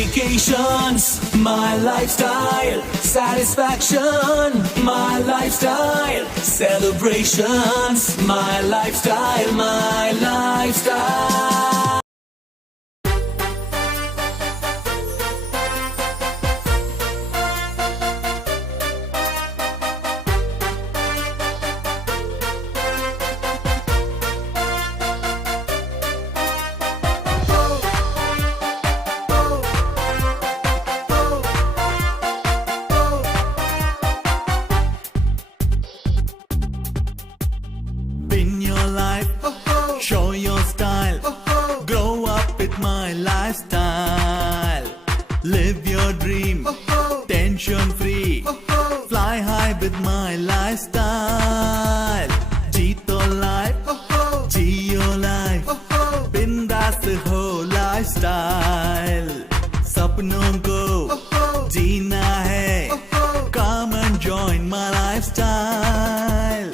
vacations, my lifestyle, satisfaction, my lifestyle, celebrations, my lifestyle, my lifestyle. In your life, show your style, grow up with my lifestyle. Live your dream, tension free, fly high with my lifestyle. Jeeto life, Geo life, bindaas ho lifestyle. सपनों को जीना है, come and join my lifestyle.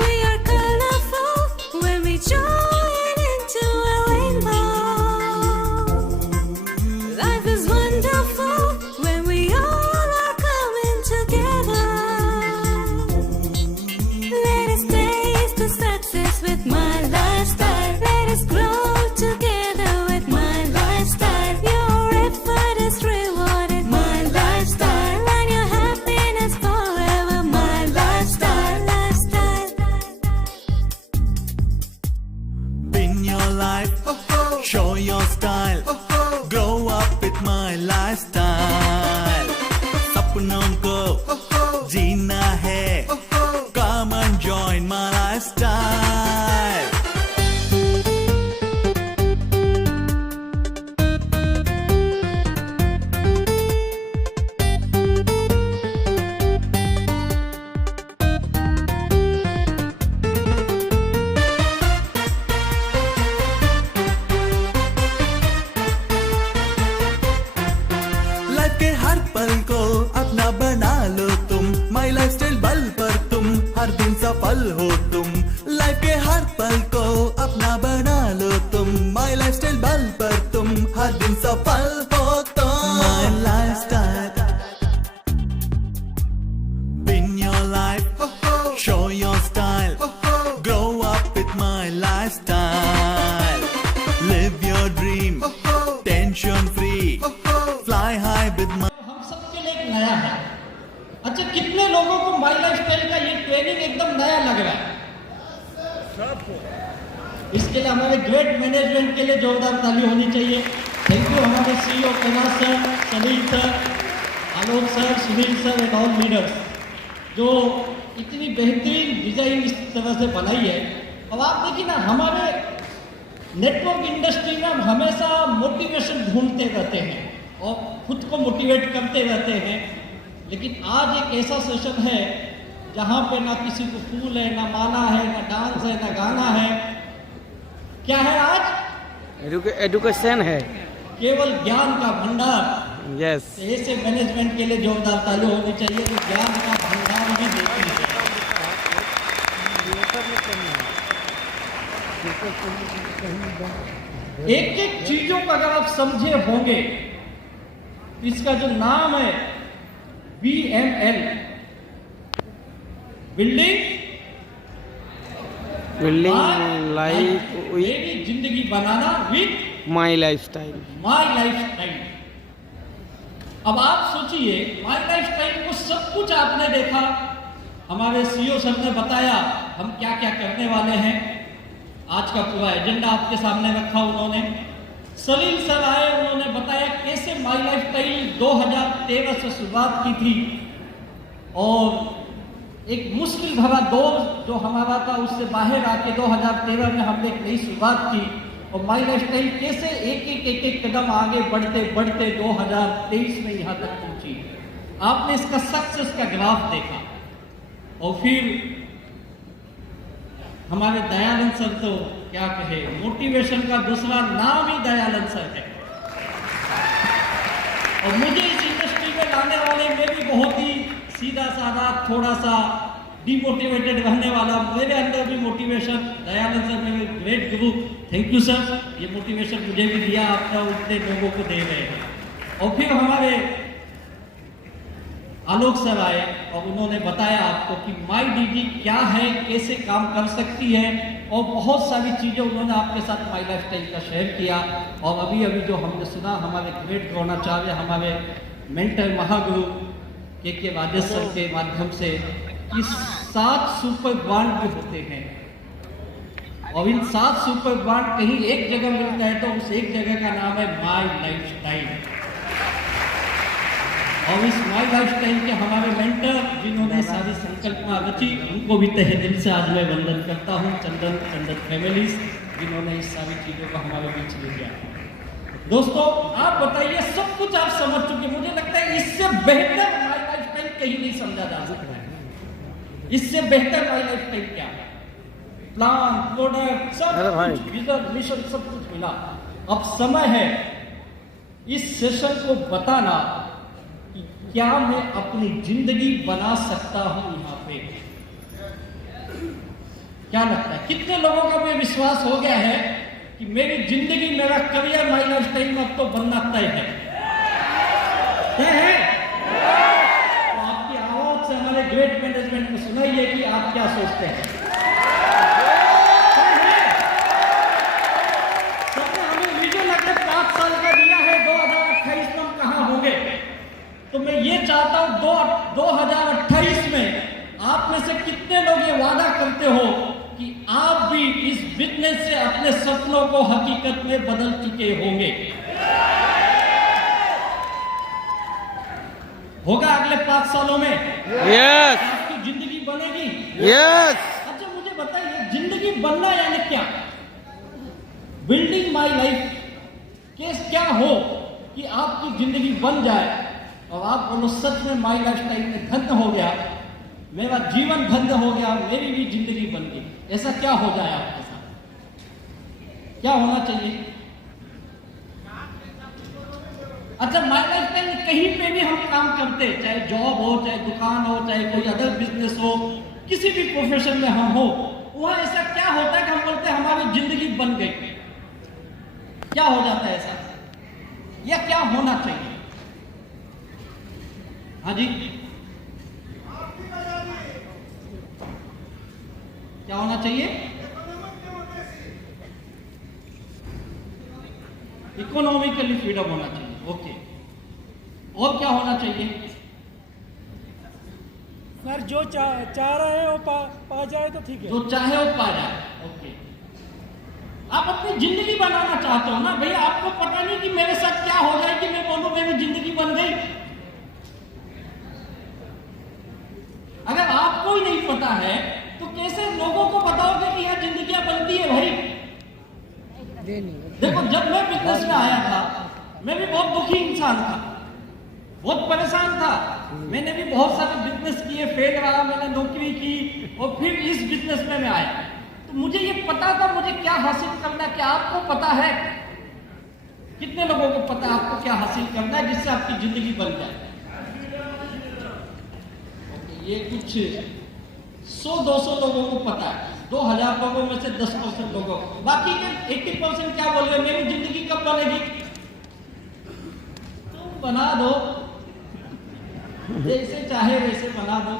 We are colorful when we join into a rainbow. Life is wonderful when we all are coming together. Let us taste the success with my lifestyle. Let us grow together with my lifestyle. Your effort is rewarded, my lifestyle, and your happiness forever, my lifestyle, lifestyle. In your life, show your style, grow up with my lifestyle. सपनों को जीना है, come and join my lifestyle. Life के हर पल को अपना बना लो तुम, माई lifestyle बल पर तुम हर दिन सफल हो तुम। लाइफ के हर पल को अपना बना लो तुम, माई लाइफस्टाइल बल पर तुम हर दिन सफल हो तुम। माई lifestyle in your life, show your style, grow up with my lifestyle. Live your dream, tension free, fly high with my हम सबके लिए एक नया है। अच्छा, कितने लोगों को माई लाइफस्टाइल का ये ट्रेनिंग एकदम नया लग रहा है? इसके लिए हमारे ग्रेट मैनेजमेंट के लिए जोरदार ताली होनी चाहिए। थैंक यू हमारे CEO Kailash sir, Salil sir, Alok sir, Sunil sir and all leaders जो इतनी बेहतरीन डिजाइन इस तरह से बनाई है। अब आप देखिए ना, हमारे नेटवर्क इंडस्ट्री में हम हमेशा मोटिवेशन ढूंढते रहते हैं और खुद को मोटिवेट करते रहते हैं, लेकिन आज एक ऐसा सेशन है जहाँ पे ना किसी को फूल है, ना माला है, ना डांस है, ना गाना है। क्या है आज? एजुकेशन है। केवल ज्ञान का भंडार। यस। ऐसे मैनेजमेंट के लिए जोरदार ताली होनी चाहिए जो ज्ञान का भंडार भी देती है। एक एक चीजों को अगर आप समझे होंगे, इसका जो नाम है BML, बिल्डिंग लाइफ मेरी जिंदगी बनाना with my lifestyle. My lifestyle. अब आप सोचिए, माई लाइफस्टाइल को सब कुछ आपने देखा, हमारे सीईओ सर ने बताया हम क्या क्या करने वाले हैं। आज का पूरा एजेंडा आपके सामने रखा उन्होंने। सलील सर आए, उन्होंने बताया कैसे माई लाइफस्टाइल 2013 से शुरुआत की थी और एक मुश्किल भरा दौर जो हमारा था उससे बाहर आके 2013 में हमने एक नई शुरुआत की और माई लाइफस्टाइल कैसे एक कदम आगे बढ़ते बढ़ते 2023 में यहाँ तक पहुंची। आपने इसका सक्सेस का ग्राफ देखा और फिर हमारे दयानंद सर तो क्या कहे, मोटिवेशन का दूसरा नाम ही दयानंद सर है। और मुझे इस आने वाले में भी बहुत ही सीधा साधा, थोड़ा सा डिमोटिवेटेड रहने वाला, मेरे अंदर भी मोटिवेशन दयानंद सर ने great Guru, thank you sir, ये मोटिवेशन मुझे भी दिया, आपका उतने लोगों को दे रहे हैं। और फिर हमारे आलोक सर आए और उन्होंने बताया आपको कि माई डीडी क्या है, कैसे काम कर सकती है, और बहुत सारी चीज़ें उन्होंने आपके साथ माई लाइफ स्टाइल का शेयर किया। और अभी अभी जो हमने सुना हमारे ग्रेट द्रोणाचार्य, हमारे मेंटर महागुरु के राजेश सर के माध्यम से कि 7 सुपर ब्रांड जो होते हैं, और इन 7 सुपर ब्रांड कहीं एक जगह मिलता है तो उस एक जगह का नाम है माई लाइफ स्टाइल। और इस माई लाइफ स्टाइल के हमारे मेंटर जिन्होंने सारी संकल्पना रची, उनको भी तहे दिल से आज मैं वंदन करता हूँ, चंदन चंदन फैमिलीज, जिन्होंने इस सारी चीज़ों को हमारे बीच ले गया। दोस्तों आप बताइए, सब कुछ आप समझ चुके, मुझे लगता है इससे बेहतर माई लाइफ स्टाइल कहीं नहीं समझा जा सकता है। इससे बेहतर माई लाइफ स्टाइल क्या है? प्लान, प्रोडक्ट, सब कुछ, विजन, मिशन, सब कुछ मिला। अब समय है इस सेशन को बताना कि क्या मैं अपनी जिंदगी बना सकता हूं यहाँ पे। क्या लगता है कितने लोगों का मुझे विश्वास हो गया है कि मेरी जिंदगी, मेरा करियर माई लाइफ स्टाइल में अब तो बनना तय है? तय है? तो आपकी आवाज से हमारे ग्रेट मैनेजमेंट को सुनाइए कि आप क्या सोचते हैं। तय है? सबने हमें विजन अगर 5 साल का दिया है, 2028 में हम कहाँ होंगे, तो मैं ये चाहता हूं 2028 में आप में से कितने लोग ये वादा करते हो कि आप भी इस बिजनेस से अपने सपनों को हकीकत में बदल चुके होंगे। होगा अगले 5 सालों में? यस आपकी जिंदगी बनेगी? यस। अच्छा मुझे बताइए, जिंदगी बनना यानी क्या? बिल्डिंग माई लाइफ केस क्या हो कि आपकी जिंदगी बन जाए और आप बोलो सच में माई लाइफ स्टाइल में धन्य हो गया, मेरा जीवन धन्य हो गया, मेरी भी जिंदगी बन गई। ऐसा क्या हो जाए आपके साथ? क्या होना चाहिए? अच्छा माई लाइफ स्टाइल में कहीं पे भी हम काम करते, चाहे जॉब हो, चाहे दुकान हो, चाहे कोई अदर बिजनेस हो, किसी भी प्रोफेशन में हम हो, वहां ऐसा क्या होता है कि हम बोलते हैं हमारी जिंदगी बन गई? क्या हो जाता है ऐसा, या क्या होना चाहिए? हाँ जी, क्या होना चाहिए? इकोनॉमिकली फ्रीडम होना चाहिए, ओके। और क्या होना चाहिए? सर जो चाह रहे हैं वो पा जाए तो ठीक है। जो चाहे वो पा जाए, ओके। आप अपनी जिंदगी बनाना चाहते हो ना भैया, आपको पता नहीं कि मेरे साथ क्या हो जाए कि मैं बोलूं मेरी जिंदगी बन गई। अगर आपको ही नहीं पता है तो कैसे लोगों को बताओगे कि यह जिंदगियां बनती है भाई? देखो जब मैं बिजनेस में आया था, मैं भी बहुत दुखी इंसान था, बहुत परेशान था। मैंने भी बहुत सारे बिजनेस किए, फेल रहा, मैंने नौकरी की और फिर इस बिजनेस में मैं आया। तो मुझे ये पता था मुझे क्या हासिल करना है। क्या आपको पता है? कितने लोगों को पता है आपको क्या हासिल करना है जिससे आपकी जिंदगी बन जाए? ये कुछ 100-200 लोगों को पता है, 2000 लोगों में से 10% लोगों को। बाकी के 80% क्या बोल रहे, मेरी जिंदगी कब बनेगी? तुम बना दो, जैसे चाहे वैसे बना दो,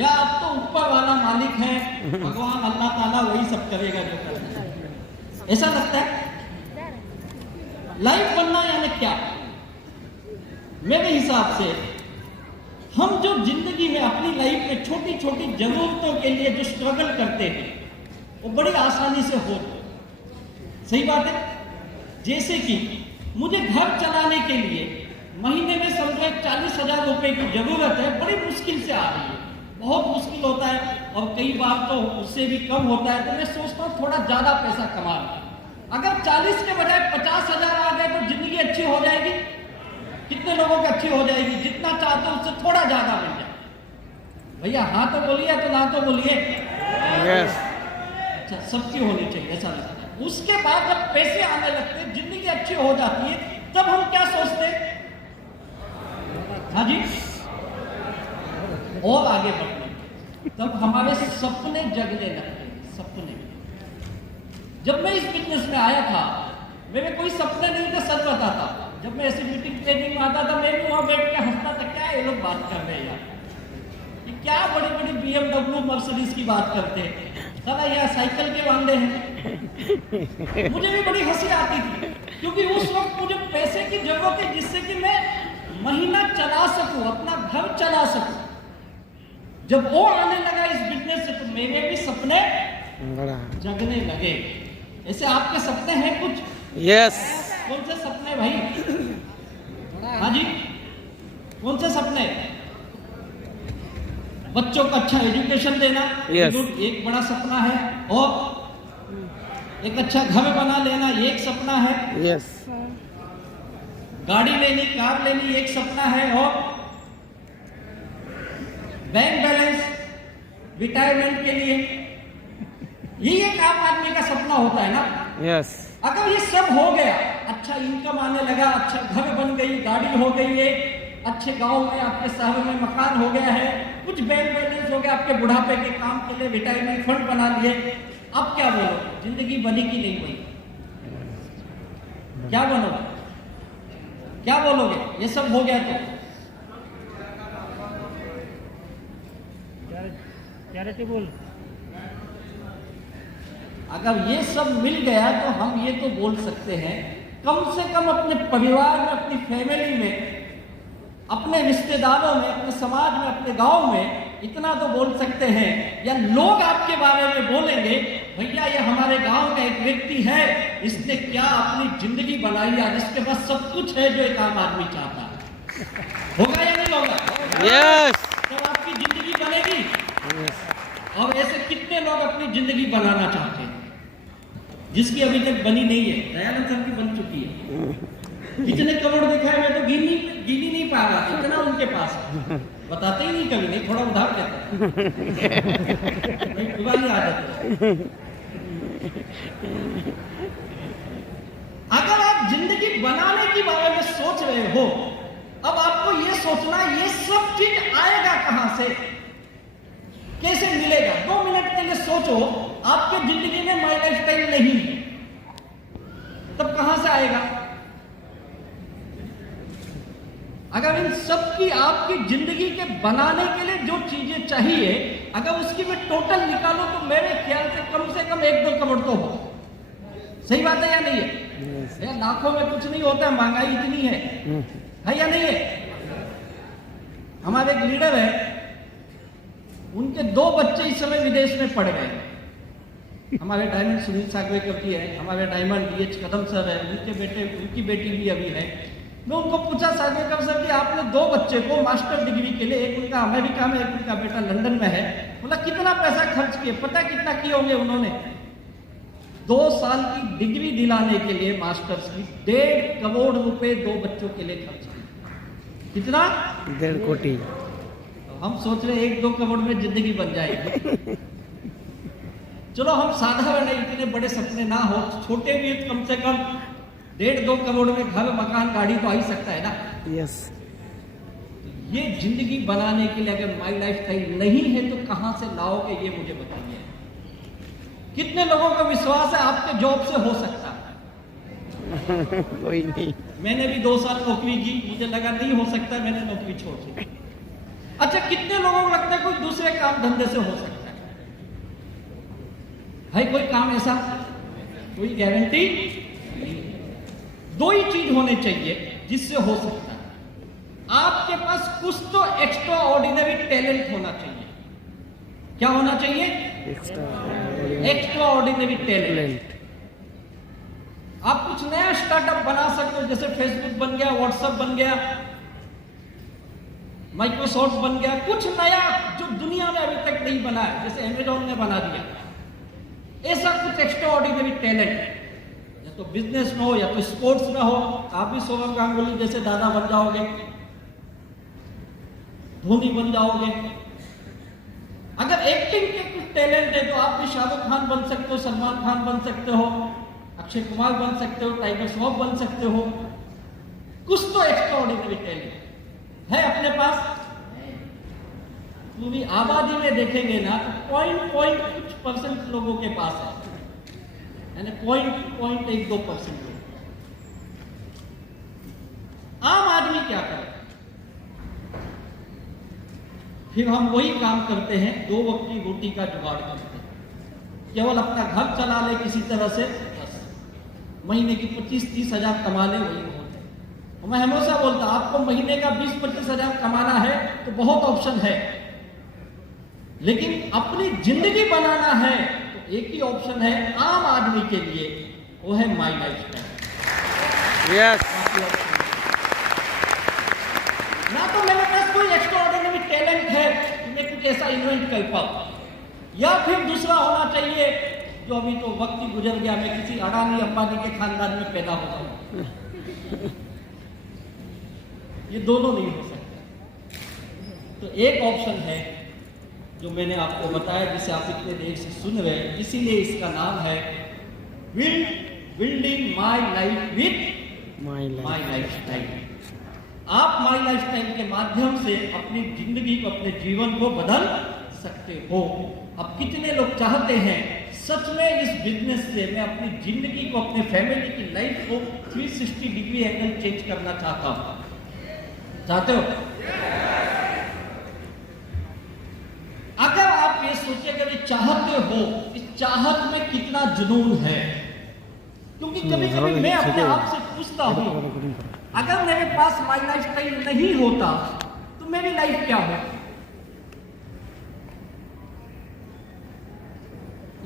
या अब तो ऊपर वाला मालिक है, भगवान अल्लाह ताला वही सब करेगा जो करना है। ऐसा लगता है लाइफ बनना यानी क्या? मेरे हिसाब से हम जो जिंदगी में अपनी लाइफ में छोटी छोटी जरूरतों के लिए जो स्ट्रगल करते हैं वो बड़ी आसानी से हो। सही बात है। जैसे कि मुझे घर चलाने के लिए महीने में समझो 40,000 रुपए की जरूरत है, बड़ी मुश्किल से आ रही है, बहुत मुश्किल होता है और कई बार तो उससे भी कम होता है। तो मैं सोचता हूँ थोड़ा ज्यादा पैसा कमा लूं। अगर 40 के बजाय 50,000 आ गए तो जिंदगी अच्छी हो जाएगी। कितने लोगों की अच्छी हो जाएगी? जितना चाहते हो उससे थोड़ा ज्यादा मिल जाए। भैया हाँ तो बोलिए, तो ना तो बोलिए। यस। अच्छा सबकी होनी चाहिए, ऐसा लगता है। उसके बाद जब पैसे आने लगते, जिंदगी अच्छी हो जाती है, तब हम क्या सोचते? और आगे बढ़ने के, तब हमारे सपने जगने लगते हैं। सपने, जब मैं इस बिजनेस में आया था मेरे कोई सपने नहीं थे, सच बताता। जब मैं ऐसी मीटिंग ट्रेनिंग में आता था, मैं भी वहां बैठ के हंसता था, क्या ये लोग बात कर रहे हैं यार, ये क्या बड़ी बड़ी BMW मर्सिडीज की बात करते हैं, साला यह साइकिल के वांदे हैं। मुझे भी बड़ी हंसी आती थी, क्योंकि उस वक्त मुझे पैसे की जरूरत है जिससे कि मैं महीना चला सकूं, अपना घर चला सकूं। जब वो आने लगा इस बिजनेस से, तो मेरे भी सपने जगने लगे। ऐसे आपके सपने हैं कुछ? यस। कौन से सपने भाई? हाँ जी, कौन से सपने? बच्चों को अच्छा एजुकेशन देना, Yes. एक बड़ा सपना है, और एक अच्छा घर बना लेना, ये एक सपना है। यस। गाड़ी लेनी, कार लेनी, एक सपना है। और बैंक बैलेंस रिटायरमेंट के लिए, ये एक आम आदमी का सपना होता है ना। यस। अगर ये सब हो गया, अच्छा इनकम आने लगा, अच्छा घर बन गई, गाड़ी हो गई है, अच्छे गांव में आपके शहर में मकान हो गया है, कुछ बैंक बैलेंस हो गया, आपके बुढ़ापे के काम के लिए रिटायरमेंट फंड बना लिए, अब क्या बोलो? जिंदगी बनी कि नहीं बनी? क्या बनोगे? क्या बोलोगे? ये सब हो गया तो क्लैरिटी बोल। अगर ये सब मिल गया तो हम ये तो बोल सकते हैं, कम से कम अपने परिवार में, अपनी फैमिली में, अपने रिश्तेदारों में, अपने समाज में, अपने गांव में इतना तो बोल सकते हैं, या लोग आपके बारे में बोलेंगे, भैया ये हमारे गांव का एक व्यक्ति है, इसने क्या अपनी जिंदगी बनाई है, इसके पास सब कुछ है जो एक आम आदमी चाहता है। होगा या नहीं होगा? यस। जब आपकी जिंदगी बनेगी। और ऐसे कितने लोग अपनी जिंदगी बनाना चाहते हैं जिसकी अभी तक बनी नहीं है? दयानंद सर की बन चुकी है। कितने करोड़ देखा है, मैं तो गिन ही नहीं पा रहा, इतना उनके पास है। बताते ही नहीं, कभी नहीं, थोड़ा उधार देते हैं। पुरानी आदत है। अगर आप जिंदगी बनाने के बारे में सोच रहे हो, अब आपको ये सोचना, ये सब चीज आएगा कहां से, कैसे मिलेगा? 2 मिनट के लिए सोचो, आपके जिंदगी में माई लाइफ स्टाइल नहीं है, तब कहां से आएगा? अगर इन सब की आपकी जिंदगी के बनाने के लिए जो चीजें चाहिए, अगर उसकी मैं टोटल निकालूं तो मेरे ख्याल से कम 1-2 करोड़ तो हो। सही बात है या नहीं है? यार लाखों में कुछ नहीं होता, महंगाई इतनी है या नहीं है? हमारे एक लीडर है, उनके 2 बच्चे इस समय विदेश में पढ़ गए। हमारे डायमंड सुनील सागवेकर की है, हमारे डायमंड DH कदम सर है, उनकी बेटी भी अभी है। मैं उनको पूछा, सागवेकर सर कि आपने 2 बच्चे को मास्टर डिग्री के लिए, एक उनका अमेरिका में, एक उनका बेटा लंदन में है, बोला कितना पैसा खर्च किए? पता कितना किए होंगे उन्होंने? 2 साल की डिग्री दिलाने के लिए मास्टर्स की 1.5 करोड़ रुपए 2 बच्चों के लिए खर्च किए। कितना? 1.5 कोटी। हम सोच रहे 1-2 करोड़ में जिंदगी बन जाएगी। चलो हम साधारण है, इतने बड़े सपने ना हो, छोटे भी कम से कम 1.5-2 करोड़ में घर, मकान, गाड़ी तो आ ही सकता है ना। यस। ये जिंदगी बनाने के लिए अगर माई लाइफ स्टाइल नहीं है तो कहां से लाओगे, ये मुझे बताइए। कितने लोगों का विश्वास है आपके जॉब से हो सकता है? कोई नहीं। मैंने भी 2 साल नौकरी की, मुझे लगा नहीं हो सकता, मैंने नौकरी छोड़ दी। अच्छा, कितने लोगों को लगता है कोई दूसरे काम धंधे से हो सकता है कोई काम ऐसा? कोई गारंटी नहीं। 2 ही चीज होने चाहिए जिससे हो सकता है। आपके पास कुछ तो एक्स्ट्रा ऑर्डिनरी टैलेंट होना चाहिए। क्या होना चाहिए? Extra ordinary talent. आप कुछ नया स्टार्टअप बना सकते हो, जैसे फेसबुक बन गया, व्हाट्सएप बन गया, माइक्रोसॉफ्ट बन गया, कुछ नया जो दुनिया में अभी तक नहीं बना है, जैसे अमेजॉन ने बना दिया। ऐसा कुछ एक्स्ट्रा ऑर्डिनरी टैलेंट, या तो बिजनेस में हो या तो स्पोर्ट्स में हो। आप भी सौरव गांगुली जैसे दादा बन जाओगे, धोनी बन जाओगे। अगर एक्टिंग के कुछ टैलेंट है तो आप भी शाहरुख खान बन सकते हो, सलमान खान बन सकते हो, अक्षय कुमार बन सकते हो, टाइगर श्रॉफ बन सकते हो। कुछ तो एक्स्ट्रा ऑर्डिनरी टैलेंट है अपने पास। पूरी आबादी में देखेंगे ना तो पॉइंट कुछ परसेंट लोगों के पास है, यानी 0.12%। आम आदमी क्या करे? फिर हम वही काम करते हैं, 2 वक्त की रोटी का जुगाड़ करते हैं, केवल अपना घर चला ले किसी तरह से, बस महीने की 25-30 हजार कमा ले, वही होते हैं। और मैं हमेशा बोलता आपको महीने का 20-25 हजार कमाना है तो बहुत ऑप्शन है, लेकिन अपनी जिंदगी बनाना है तो एक ही ऑप्शन है आम आदमी के लिए, वो है माई लाइफस्टाइल। यस। ना तो मेरे पास कोई एक्स्ट्रा ऑर्डिनरी टैलेंट है कि मैं कुछ ऐसा इन्वेंट कर पाऊं, या फिर दूसरा होना चाहिए जो अभी तो वक्त ही गुजर गया, मैं किसी अडानी अंबानी के खानदान में पैदा हो जाऊं। ये दोनों नहीं हो सकते। तो एक ऑप्शन है जो मैंने आपको बताया, जिसे आप इतने देर से सुन रहे हैं, इसीलिए इसका नाम है building my life with my lifestyle. आप माई लाइफस्टाइल के माध्यम से अपनी जिंदगी को, अपने जीवन को बदल सकते हो। अब कितने लोग चाहते हैं सच में इस बिजनेस से मैं अपनी जिंदगी को, अपने फैमिली की लाइफ को 360 डिग्री एंगल चेंज करना चाहता हूं? चाहते हो? अगर आप ये सोचिए, अगर ये चाहते हो, इस चाहत में कितना जुनून है। क्योंकि कभी कभी मैं अपने आप से पूछता हूं, अगर मेरे पास माई लाइफस्टाइल नहीं होता तो मेरी लाइफ क्या हो?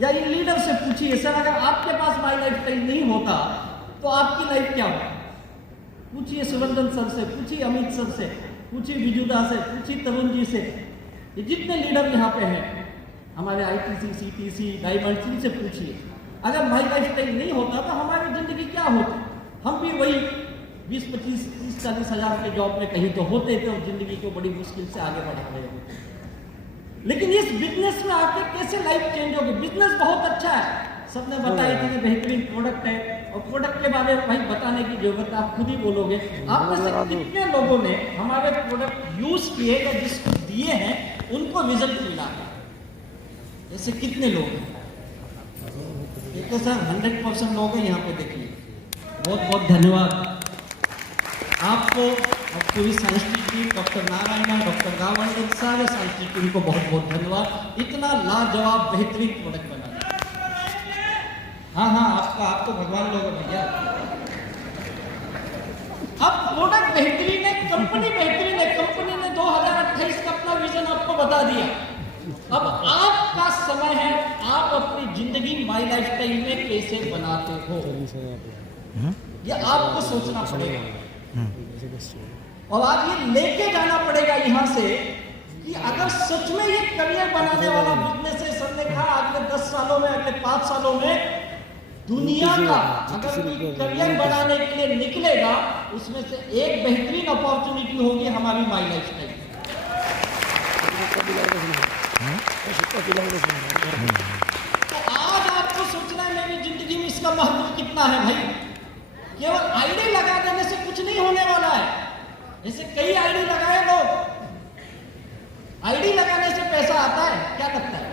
या इन लीडर से पूछिए, सर अगर आपके पास माई लाइफस्टाइल नहीं होता तो आपकी लाइफ क्या हो? पूछिए सुरंदन सर से, पूछिए अमित सर से, पूछिए विजुदा से, पूछिए तरुण जी से, ये जितने लीडर यहाँ पे हैं हमारे ITC, CTC, डायमंड से पूछिए, अगर माई लाइफस्टाइल नहीं होता तो हमारी जिंदगी क्या होती? हम भी वही 20, 25, 30, 40 हजार के जॉब में कहीं तो होते थे और जिंदगी को बड़ी मुश्किल से आगे बढ़ा रहे होते। लेकिन इस बिजनेस में आके कैसे लाइफ चेंज होगी? बिजनेस बहुत अच्छा है, सबने बताया कि बेहतरीन प्रोडक्ट है, और प्रोडक्ट के बारे में भाई बताने की जरूरत आप खुद ही बोलोगे। आप में से कितने लोगों ने हमारे प्रोडक्ट यूज किए या जिसको दिए हैं उनको रिजल्ट मिला है? ऐसे कितने लोग हैं? ये तो सर 100% लोग हैं यहाँ पे, देखिए। बहुत बहुत धन्यवाद आपको और पूरी सांस्कृतिक team, doctor Narayan, doctor Ravan, सारे सांस्कृतिक टीम को बहुत बहुत धन्यवाद, इतना लाजवाब बेहतरीन प्रोडक्ट बनाया। हाँ, आपको भगवान लोग भैया। अब प्रोडक्ट बेहतरीन है, कंपनी बेहतरीन है, कंपनी ने 2028 का अपना विजन आपको बता दिया। अब आपका समय है, आप अपनी जिंदगी माई लाइफस्टाइल में कैसे बनाते हो, ये आपको सोचना पड़ेगा। और आप ये लेके जाना पड़ेगा यहाँ से कि अगर सच में ये करियर बनाने वाला बिजनेस है, सर ने कहा अगले 10 सालों में, अगले 5 सालों में दुनिया का अगर कोई करियर बनाने के लिए निकलेगा, उसमें से एक बेहतरीन अपॉर्चुनिटी होगी हमारी माई लाइफस्टाइल। तो आज आपको सोचना है मेरी जिंदगी में इसका महत्व कितना है भाई। केवल आईडी लगा देने से कुछ नहीं होने वाला है। जैसे कई आईडी लगाए लोग, आईडी लगाने से पैसा आता है, क्या लगता है?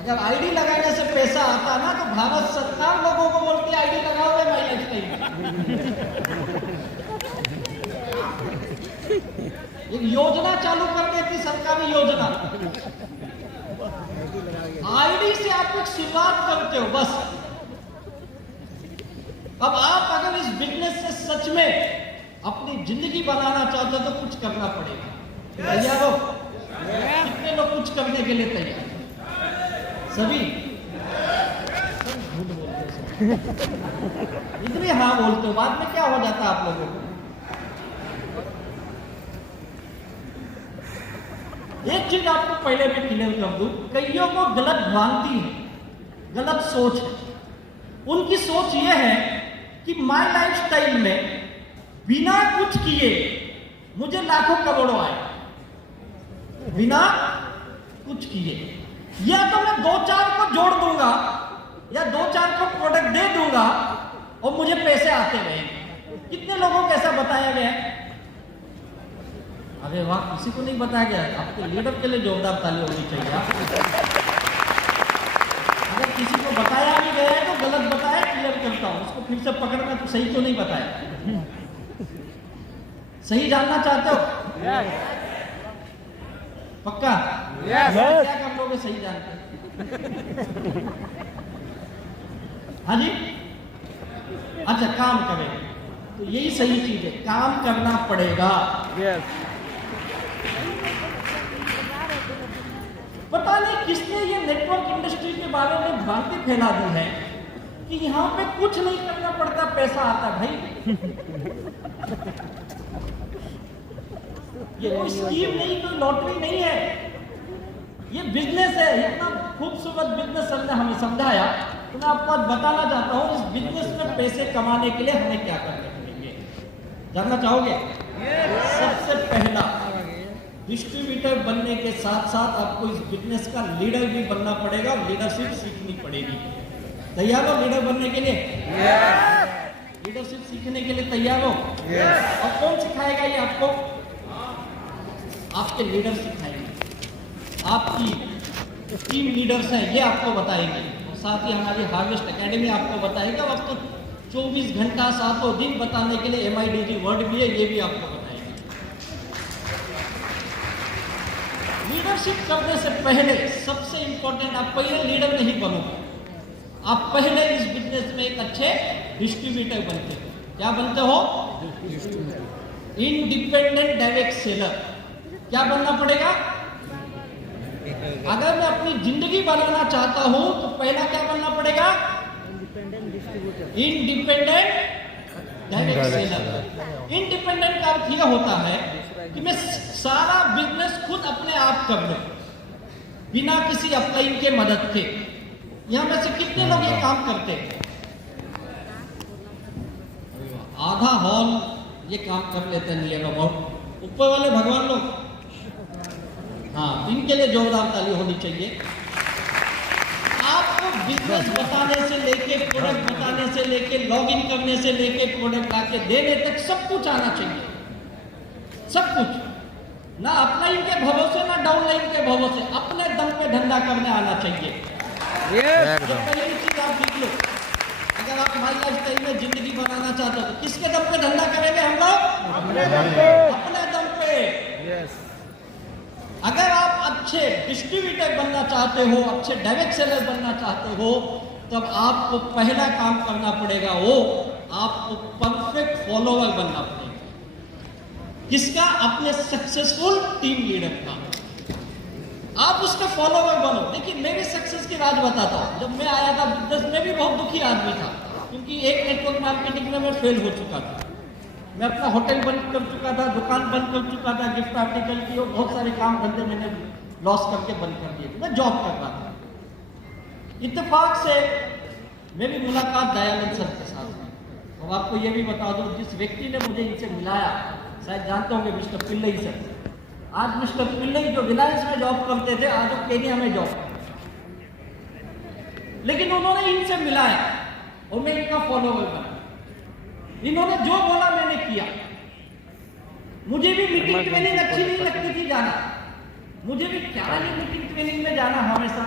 अगर आईडी लगाने से पैसा आता ना तो भारत सरकार लोगों को बोलती है आईडी लगाओगे माई लाइफस्टाइल। एक योजना चालू कर देती, सरकारी योजना। आईडी से आप कुछ शुरुआत करते हो बस। अब आप अगर इस बिजनेस से सच में अपनी जिंदगी बनाना चाहते हो तो कुछ करना पड़ेगा। तैयार हो? कितने लोग कुछ करने के लिए तैयार? सभी? झूठ बोलते हो, इतने हाँ बोलते हो, बाद में क्या हो जाता है आप लोगों को? एक चीज आपको पहले मैं क्लियर कर दूं, कईयों को गलत भ्रांति है, गलत सोच है। उनकी सोच यह है कि माई लाइफस्टाइल में बिना कुछ किए मुझे लाखों करोड़ों आए, बिना कुछ किए। या तो मैं 2-4 को जोड़ दूंगा या 2-4 को प्रोडक्ट दे दूंगा और मुझे पैसे आते रहेंगे। कितने लोगों को ऐसा बताया गया है? अरे वाह, किसी को नहीं बताया गया। आपके लीडर के लिए जोरदार ताली होनी चाहिए। अगर किसी को बताया भी गया है तो गलत बताया, क्लियर करता हूँ, उसको फिर से पकड़ना तो सही तो नहीं बताया। सही जानना चाहते हो? पक्का? क्या कर लोगे सही जानते? हाँ जी, अच्छा, काम करें तो यही सही चीज है, काम करना पड़ेगा। पता नहीं किसने ये नेटवर्क इंडस्ट्री के बारे में भ्रांति फैला दी है कि यहाँ पे कुछ नहीं करना पड़ता, पैसा आता। भाई ये कोई स्कीम नहीं, कोई लॉटरी नहीं है, ये बिजनेस है। इतना खूबसूरत बिजनेस हमने हमें समझाया, तो मैं आपको आज बताना चाहता हूँ इस बिजनेस में पैसे कमाने के लिए हमें क्या करना पड़ेंगे। जानना चाहोगे? सबसे पहला, डिस्ट्रीब्यूटर बनने के साथ साथ आपको इस बिजनेस का लीडर भी बनना पड़ेगा, लीडरशिप सीखनी पड़ेगी। तैयार हो लीडर बनने के लिए? लीडरशिप सीखने के लिए तैयार हो? और कौन सिखाएगा ये आपको? आपके लीडर सिखाएंगे, आपकी टीम लीडर्स हैं, ये आपको बताएंगे। और साथ ही हमारी हार्वेस्ट एकेडमी आपको बताएगा। अब तो 24 घंटा 7 दिन बताने के लिए MIDG वर्ड भी है, ये भी आपको बताएगा। लीडरशिप करने से पहले सबसे इंपॉर्टेंट, आप पहले लीडर नहीं बनोगे, आप पहले इस बिजनेस में एक अच्छे डिस्ट्रीब्यूटर बनते हो। क्या बनते हो? Independent direct seller. क्या बनना पड़ेगा? अगर मैं अपनी जिंदगी बनाना चाहता हूं तो पहला क्या बनना पड़ेगा? Independent direct seller. इंडिपेंडेंट का अर्थ यह होता है कि मैं सारा बिजनेस खुद अपने आप कर लूं, बिना किसी अपलाइन के मदद के। यहां में से कितने लोग ये काम करते हैं? आधा हॉल ये काम कर लेते हैं नियर अबाउट। ऊपर वाले भगवान लोग, हाँ, इनके लिए जोरदार ताली होनी चाहिए। आपको बिजनेस बताने से लेके, प्रोडक्ट बताने से लेके, लॉगिन करने से लेके, प्रोडक्ट लाके देने तक सब कुछ आना चाहिए। सब कुछ, ना अपलाइन के भरोसे ना डाउनलाइन के भरोसे, अपने दम पे धंधा करने आना चाहिए। पहली चीज आप सीख लो। अगर आप माई लाइफस्टाइल में जिंदगी बनाना चाहते हो तो किसके दम पे धंधा करेंगे हम लोग? अपने दम पे। अगर आप अच्छे डिस्ट्रीब्यूटर बनना चाहते हो, अच्छे डायरेक्ट सेलर बनना चाहते हो, तब आपको पहला काम करना पड़ेगा, वो आपको परफेक्ट फॉलोवर बनना पड़ेगा। किसका? अपने सक्सेसफुल टीम लीडर का। आप उसका फॉलोवर बनो। देखिए, मेरी सक्सेस की राज बताता हूँ। जब मैं आया था बिजनेस में भी बहुत दुखी आदमी था, क्योंकि एक नेटवर्क मार्केटिंग में मैं फेल हो चुका था। मैं अपना होटल बंद कर चुका था, दुकान बंद कर चुका था, गिफ्ट आर्टिकल की, और बहुत सारे काम धंधे मैंने लॉस करके बंद कर दिए थे। मैं जॉब कर रहा था। इत्तेफाक से मेरी मुलाकात दयानंद सर के साथ हुई। और आपको ये भी बता दूं, जिस व्यक्ति ने मुझे इनसे मिलाया, शायद जानते होंगे, मिस्टर पिल्लई सर। आज मिस्टर पिल्लई जो रिलायंस में जॉब करते थे, आज वो केनिया में जॉब करते, लेकिन उन्होंने इनसे मिलाया और मैं इनका फॉलोवर बना। इन्होंने जो बोला मैंने किया। मुझे भी मीटिंग ट्रेनिंग अच्छी नहीं लगती थी जाना, मुझे भी क्या ये मीटिंग ट्रेनिंग में जाना हमेशा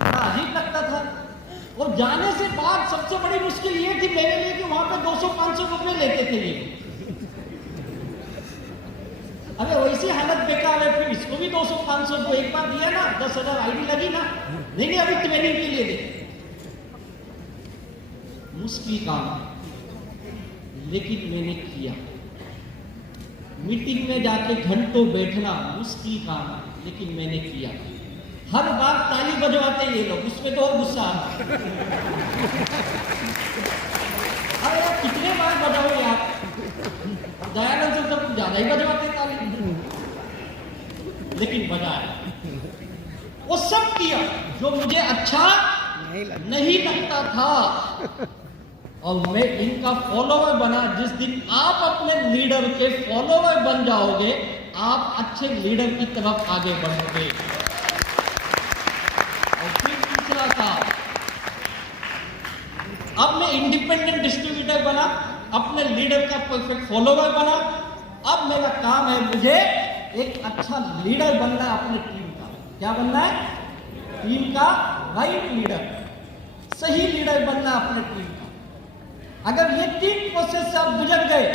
बड़ा अजीब लगता था। और जाने से बाद सबसे बड़ी मुश्किल ये थी मेरे लिए कि वहां पे 200-500 रुपए लेते थे ये। अरे वैसी हालत बेकार है, फिर इसको भी 200-500 को एक बार दिया ना, 10,000 आईडी लगी ना, नहीं अभी ट्रेनिंग के लिए दे। मुश्किल काम, लेकिन मैंने किया। मीटिंग में जाके घंटों बैठना मुश्किल काम, लेकिन मैंने किया। हर बार ताली बजवाते ये लोग, उसमें तो और गुस्सा आता। अरे यार कितने बार बजाओगे आप? दयानंद सर तो ज्यादा ही बजवाते ताली, लेकिन बजाया। वो सब किया जो मुझे अच्छा नहीं लगता था, और मैं इनका फॉलोवर बना। जिस दिन आप अपने लीडर के फॉलोवर बन जाओगे, आप अच्छे लीडर की तरफ आगे बढ़ोगे। और फिर तीसरा था, अब मैं इंडिपेंडेंट डिस्ट्रीब्यूटर बना, अपने लीडर का परफेक्ट फॉलोवर बना, अब मेरा काम है, मुझे एक अच्छा लीडर बनना है अपने टीम का। क्या बनना है? टीम का राइट लीडर, सही लीडर बनना है अपने टीम का। अगर ये 3 प्रोसेस से आप गुजर गए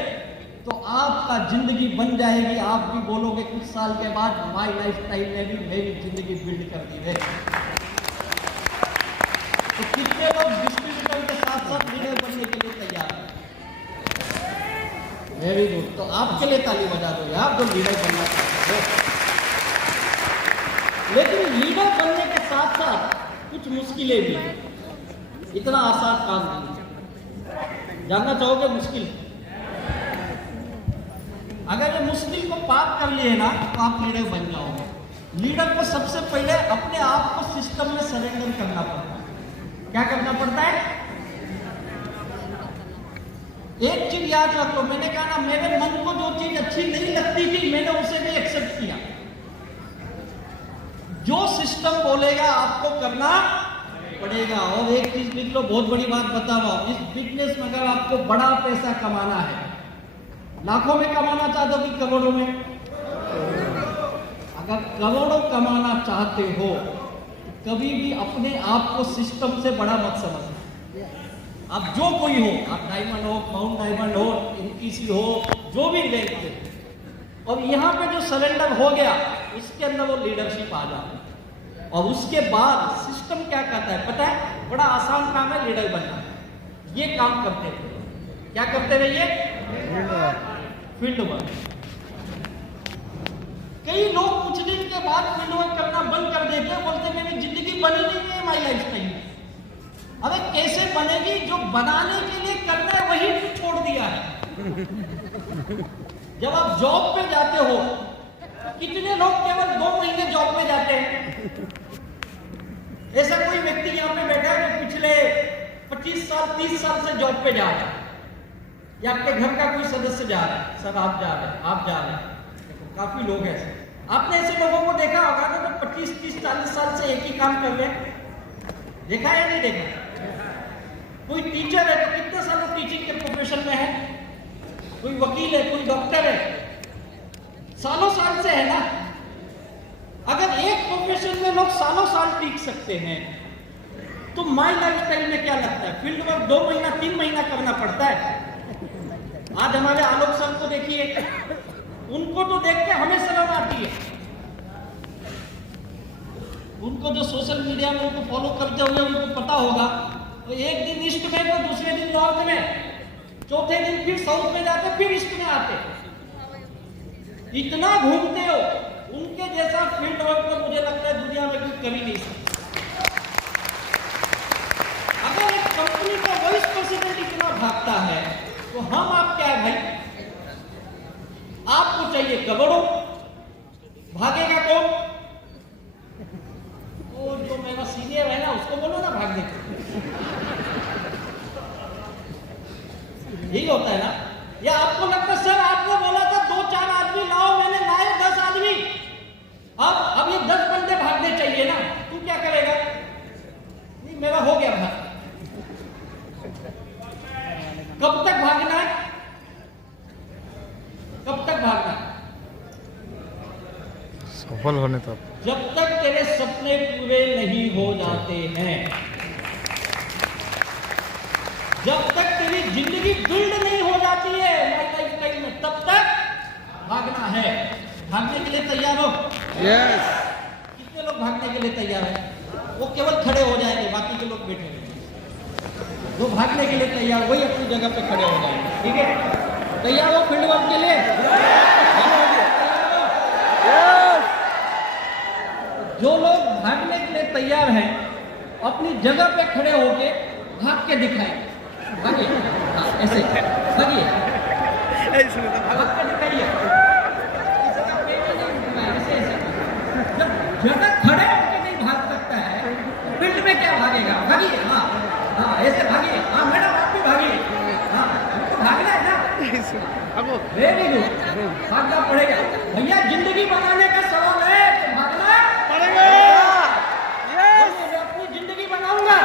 तो आपका जिंदगी बन जाएगी। आप भी बोलोगे कुछ साल के बाद, माय लाइफस्टाइल ने भी मेरी जिंदगी बिल्ड कर दी है। तो कितने लोग डिस्ट्रीब्यूटर के साथ साथ लीडर बनने के लिए तैयार हैं? Very good. तो आपके लिए ताली बजा दो यार जो लीडर बनना चाहते हो। लेकिन लीडर बनने के साथ साथ कुछ मुश्किलें भी हैं। इतना आसान काम नहीं। जानना चाहोगे मुश्किल? अगर ये मुश्किल को पार कर लिए ना तो आप लीडर बन जाओगे। लीडर को सबसे पहले अपने आप को सिस्टम में सरेंडर करना पड़ता है। क्या करना पड़ता है? एक चीज याद रखो, मैंने कहा ना, मेरे मन को जो चीज अच्छी नहीं लगती थी मैंने उसे भी एक्सेप्ट किया। जो सिस्टम बोलेगा आपको करना पड़ेगा। और एक चीज लिख लो, बहुत बड़ी बात बता रहा हूं, इस बिजनेस में अगर आपको बड़ा पैसा कमाना है, लाखों में कमाना चाहते हो कि करोड़ों में? अगर करोड़ों कमाना चाहते हो तो कभी भी अपने आप को सिस्टम से बड़ा मत समझना। आप जो कोई हो, आप डायमंड हो, माउंट डायमंड हो, NTC हो, जो भी रैंक है, और यहाँ पे जो सरेंडर हो गया उसके अंदर वो लीडरशिप आ जाती है। और उसके बाद सिस्टम क्या कहता है पता है? बड़ा आसान काम है लीडर बनना। ये काम करते थे। क्या करते थे ये? Field work. कई लोग कुछ दिन के बाद फील्ड वर्क करना बंद कर देते हैं, बोलते मेरी जिंदगी बनी नहीं है माई लाइफस्टाइल। अरे कैसे बनेगी? जो बनाने के लिए करना है वही भी छोड़ दिया है। जब आप जॉब पे जाते हो, कितने लोग केवल 2 महीने जॉब में जाते हैं? ऐसा कोई व्यक्ति यहाँ पे बैठा है जो पिछले 25 साल 30 साल से जॉब पे जा रहा है, या आपके घर का कोई सदस्य जा रहा है? सर आप जा रहे हैं, आप जा रहे हैं। देखो काफी लोग हैं ऐसे। आपने ऐसे लोगों को देखा होगा ना जो 25 30 40 साल से एक ही काम कर रहे हैं। देखा है या नहीं देखा? कोई टीचर है तो कितने सालों टीचिंग के प्रोफेशन में है? कोई वकील है, कोई डॉक्टर है, सालों साल से है ना। अगर एक प्रोफेशन में लोग सालों साल टीक सकते हैं तो माई लाइफस्टाइल में क्या लगता है? फील्ड वर्क 2 महीना 3 महीना करना पड़ता है। आज हमारे आलोक सर को देखिए, उनको तो देख के हमें शर्म आती है। उनको जो सोशल मीडिया में उनको फॉलो करते हुए उनको पता होगा, तो एक दिन ईस्ट में तो दूसरे दिन नॉर्थ में, चौथे दिन फिर साउथ में जाते, फिर ईस्ट में आते। इतना घूमते हो, उनके जैसा फील्ड वर्क तो मुझे लगता है दुनिया में कोई कर ही नहीं सकता। अगर एक कंपनी का वाइस प्रेसिडेंट इतना भागता है तो हम आप क्या है भाई? आपको चाहिए करोड़ों, भागेगा कौन? वो जो मेरा सीनियर है ना, उसको बोलो ना भागने को। यही होता है ना? या आपको लगता है सर आपने बोला था 2-4 आदमी लाओ, मैंने लाए 10 आदमी, अब ये 10 बंदे भागने चाहिए ना, तू क्या करेगा? नहीं मेरा हो गया भाग। कब तक भागना है? कब तक भागना? सफल होने तक। जब तक तेरे सपने पूरे नहीं हो जाते हैं, जब तक तेरी जिंदगी बिल्ड नहीं हो जाती है लाइफस्टाइल में, तब तक भागना है। भागने के लिए तैयार हो? यस। कितने लोग भागने के लिए तैयार हैं? वो केवल खड़े हो जाएंगे, बाकी के लोग बैठे रहेंगे। जो भागने के लिए तैयार वही अपनी जगह पे खड़े हो जाएंगे। ठीक है? तैयार हो फील्ड वर्क के लिए? जो लोग भागने के लिए तैयार हैं अपनी जगह पे खड़े होके भाग के दिखाएं। भागिए, हाँ ऐसे भागिए, भाग के दिखाइए। ऐसे ऐसे जब जगह खड़े होके नहीं भाग सकता है, फील्ड में क्या भागेगा? भागिए, हाँ हाँ ऐसे भागिए। हाँ मैडम आप भी भागिए। हाँ हमको भागना है ना? वेरी गुड, भागना पड़ेगा भैया। जिंदगी बनाने का सवाल है तो भागना पड़ेगा। मैं अपनी जिंदगी बनाऊंगा,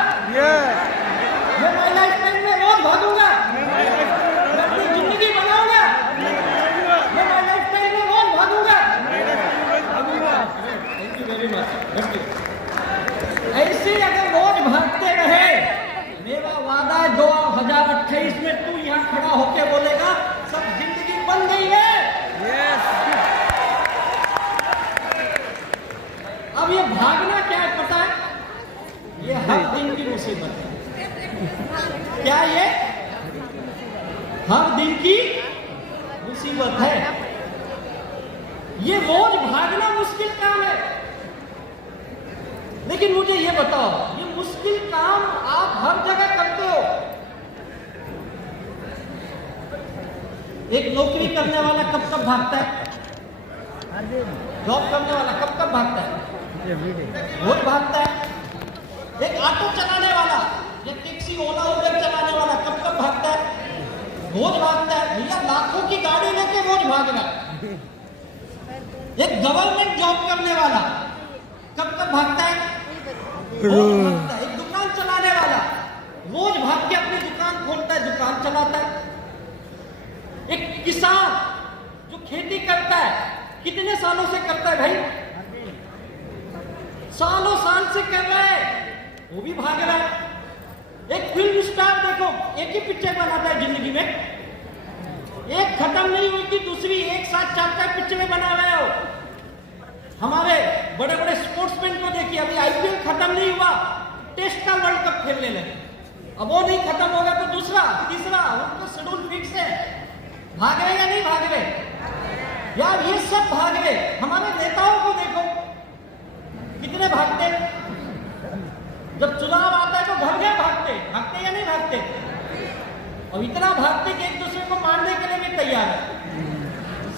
मैं माई लाइफस्टाइल में रोज भागूंगा, मैं अपनी जिंदगी बनाऊंगा, मैं माई भागना क्या है पता है? ये हर दिन की मुसीबत है। क्या ये हर दिन की मुसीबत है? ये रोज भागना मुश्किल काम है। लेकिन मुझे ये बताओ, ये मुश्किल काम आप हर जगह करते हो। एक नौकरी करने वाला कब कब भागता है? जॉब करने वाला कब कब भागता है? रोज भागता है। एक ऑटो चलाने वाला, एक टैक्सी, ओला, उबर चलाने वाला कब कब भागता है? रोज भागता है। भैया लाखों की गाड़ी लेके रोज भागना। एक गवर्नमेंट जॉब करने वाला कब कब भागता है? रोज भागता है। एक दुकान चलाने वाला रोज भाग के अपनी दुकान खोलता है, दुकान चलाता है। एक किसान जो खेती करता है, कितने सालों से करता है भाई? सालों साल से कर रहा है, वो भी भाग रहा है। एक फिल्म स्टार देखो, एक ही पिक्चर बनाता है जिंदगी में, एक खत्म नहीं हुई कि दूसरी एक साथ 4-4 पिक्चरें बना रहे हो। हमारे बड़े बड़े स्पोर्ट्समैन को देखिए, अभी आईपीएल खत्म नहीं हुआ, टेस्ट का वर्ल्ड कप खेलने लगे। अब वो नहीं खत्म होगा तो दूसरा, तीसरा, उनका शेड्यूल फिक्स है। भाग रहे या नहीं भाग रहे? यार ये सब भाग रहे। हमारे नेताओं को देखो कितने भागते। जब चुनाव आता है तो घर घर भागते, भागते या नहीं भागते? और इतना भागते कि एक दूसरे को मारने के लिए भी तैयार है।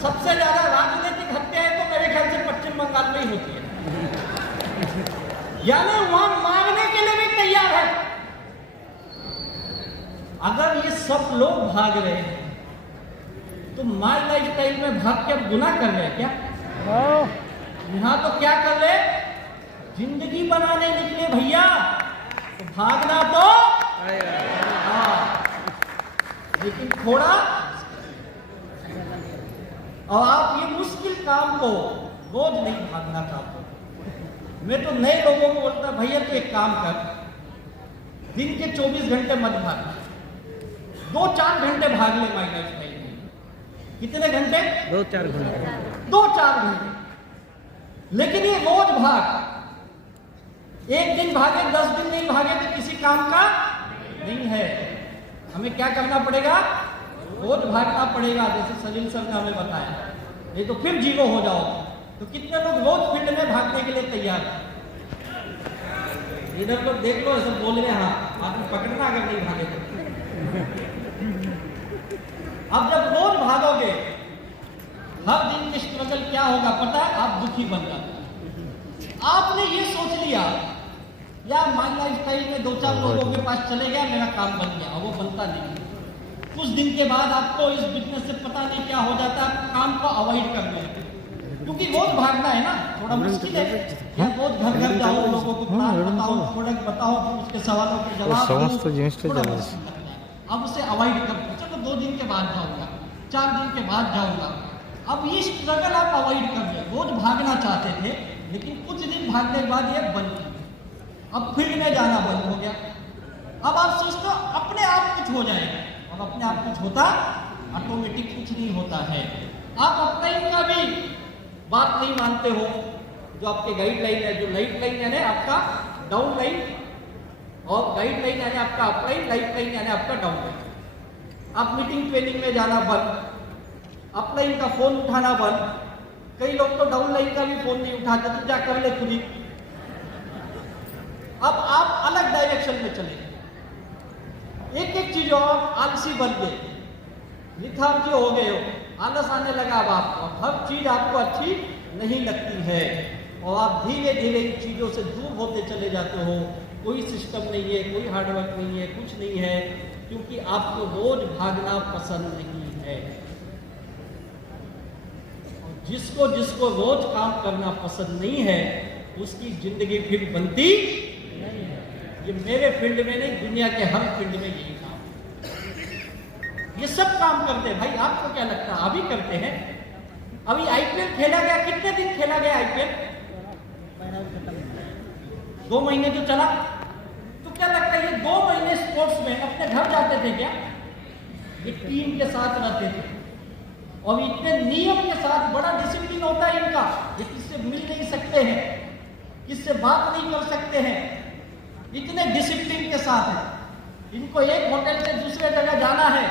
सबसे ज्यादा राजनीतिक हत्याएं तो मेरे ख्याल से पश्चिम बंगाल में ही होती है, यानी वहां मारने के लिए भी तैयार है। अगर ये सब लोग भाग रहे हैं तो माय लाइफ स्टाइल में भाग के अब गुनाह कर रहे हैं क्या? यहां तो क्या कर रहे? जिंदगी बनाने निकले भैया, तो भागना तो हाँ, लेकिन थोड़ा। और आप ये मुश्किल काम को रोज नहीं भागना चाहते। मैं तो नए लोगों को बोलता भैया तो एक काम कर, दिन के 24 घंटे मत भाग, 2-4 घंटे भाग ले माय लाइफ स्टाइल में। कितने घंटे? 2-4 घंटे। 2-4 घंटे। लेकिन ये रोज भाग, एक दिन भागे 10 दिन नहीं भागे तो किसी काम का नहीं है। हमें क्या करना पड़ेगा? रोज भागना पड़ेगा। जैसे सलील सर ने हमें बताया, नहीं तो फिर जीरो हो जाओ। तो कितने लोग रोज फील्ड में भागने के लिए तैयार हैं? इधर को देख लो, ऐसा बोल रहे हाँ, आपको पकड़ना अगर नहीं भागे तो। अब जब रोज भागोगे, हर दिन की स्ट्रगल क्या होगा पता है? आप दुखी बन जाते। आपने ये सोच लिया यार माय लाइफ स्टाइल में 2-4 लोगों के पास चले गया, मेरा काम बन गया, और वो बनता नहीं। कुछ दिन के बाद आपको इस बिजनेस से पता नहीं क्या हो जाता है, आप काम को अवॉइड कर रहे हैं। क्योंकि रोज भागना है ना, थोड़ा मुश्किल है। रोज घर घर जाओ, लोगों को प्लान बताओ, प्रोडक्ट बताओ, उसके सवालों के जवाब। अब उसे अवॉइड कर, चलो 2 दिन के बाद जाऊंगा, 4 दिन के बाद जाऊंगा। अब ये स्ट्रगल आप अवॉइड कर रहे। रोज भागना चाहते थे, लेकिन कुछ दिन भागने के बाद ये बंद किया। अब फील्ड में जाना बंद हो गया। अब आप सोचते हो अपने आप कुछ हो जाएगा, और अपने आप कुछ होता ऑटोमेटिक कुछ नहीं होता है। आप अपना इनका भी बात नहीं मानते हो। जो आपके गाइडलाइन है, जो लाइफ लाइन यानी आपका डाउन लाइन, और गाइडलाइन यानी आपका अपलाइन, लाइफ लाइन यानी आपका डाउन लाइन। आप मीटिंग ट्रेनिंग में जाना बंद, अपलाइन का फोन उठाना बंद। कई लोग तो डाउन लाइन का भी फोन नहीं उठाते, तो क्या कर ले खुद ही। अब आप अलग डायरेक्शन में चले, एक चीज और आलसी बन गए, लिथार्जी हो गए हो, आलस आने लगा अब आपको। हर चीज आपको अच्छी नहीं लगती है, और आप धीरे धीरे इन चीजों से दूर होते चले जाते हो। कोई सिस्टम नहीं है, कोई हार्डवर्क नहीं है, कुछ नहीं है, क्योंकि आपको रोज भागना पसंद नहीं है। जिसको जिसको रोज काम करना पसंद नहीं है, उसकी जिंदगी फिर बनती नहीं है। ये मेरे फील्ड में नहीं, दुनिया के हर फील्ड में यही काम, ये सब काम करते हैं। भाई आपको क्या लगता है? अभी करते हैं। अभी आईपीएल खेला गया, कितने दिन खेला गया आईपीएल? 2 महीने जो चला। तो क्या लगता है ये 2 महीने स्पोर्ट्स में अपने घर जाते थे क्या? ये टीम के साथ रहते थे, और इतने नियम के साथ, बड़ा डिसिप्लिन होता है इनका, ये किससे मिल नहीं सकते हैं। किससे बात नहीं कर सकते हैं, इतने डिसिप्लिन के साथ है। इनको एक होटल से दूसरे जगह जाना है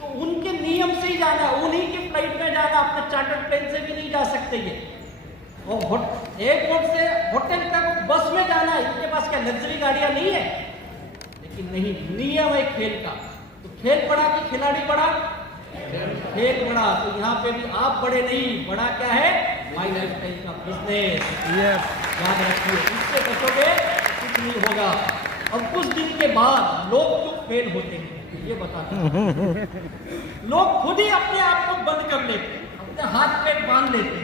तो उनके नियम से ही जाना, उन्हीं की फ्लाइट में जाना, अपने चार्टर्ड प्लेन से भी नहीं जा सकते ये। और एयरपोर्ट से होटल तक बस में जाना, इनके पास क्या लग्जरी गाड़ियां नहीं है? लेकिन नहीं, नियम है खेल का। तो खेल बड़ा कि खिलाड़ी बड़ा? खेल बड़ा। तो यहाँ पे भी आप बड़े नहीं, बड़ा क्या है? माई लाइफस्टाइल का बिजनेस। याद रखिए, इससे बचोगे कुछ नहीं होगा। अब कुछ दिन के बाद लोग क्यों फेल होते हैं ये बताते हैं। लोग खुद ही अपने आप को बंद कर लेते, अपने हाथ पैर बांध लेते।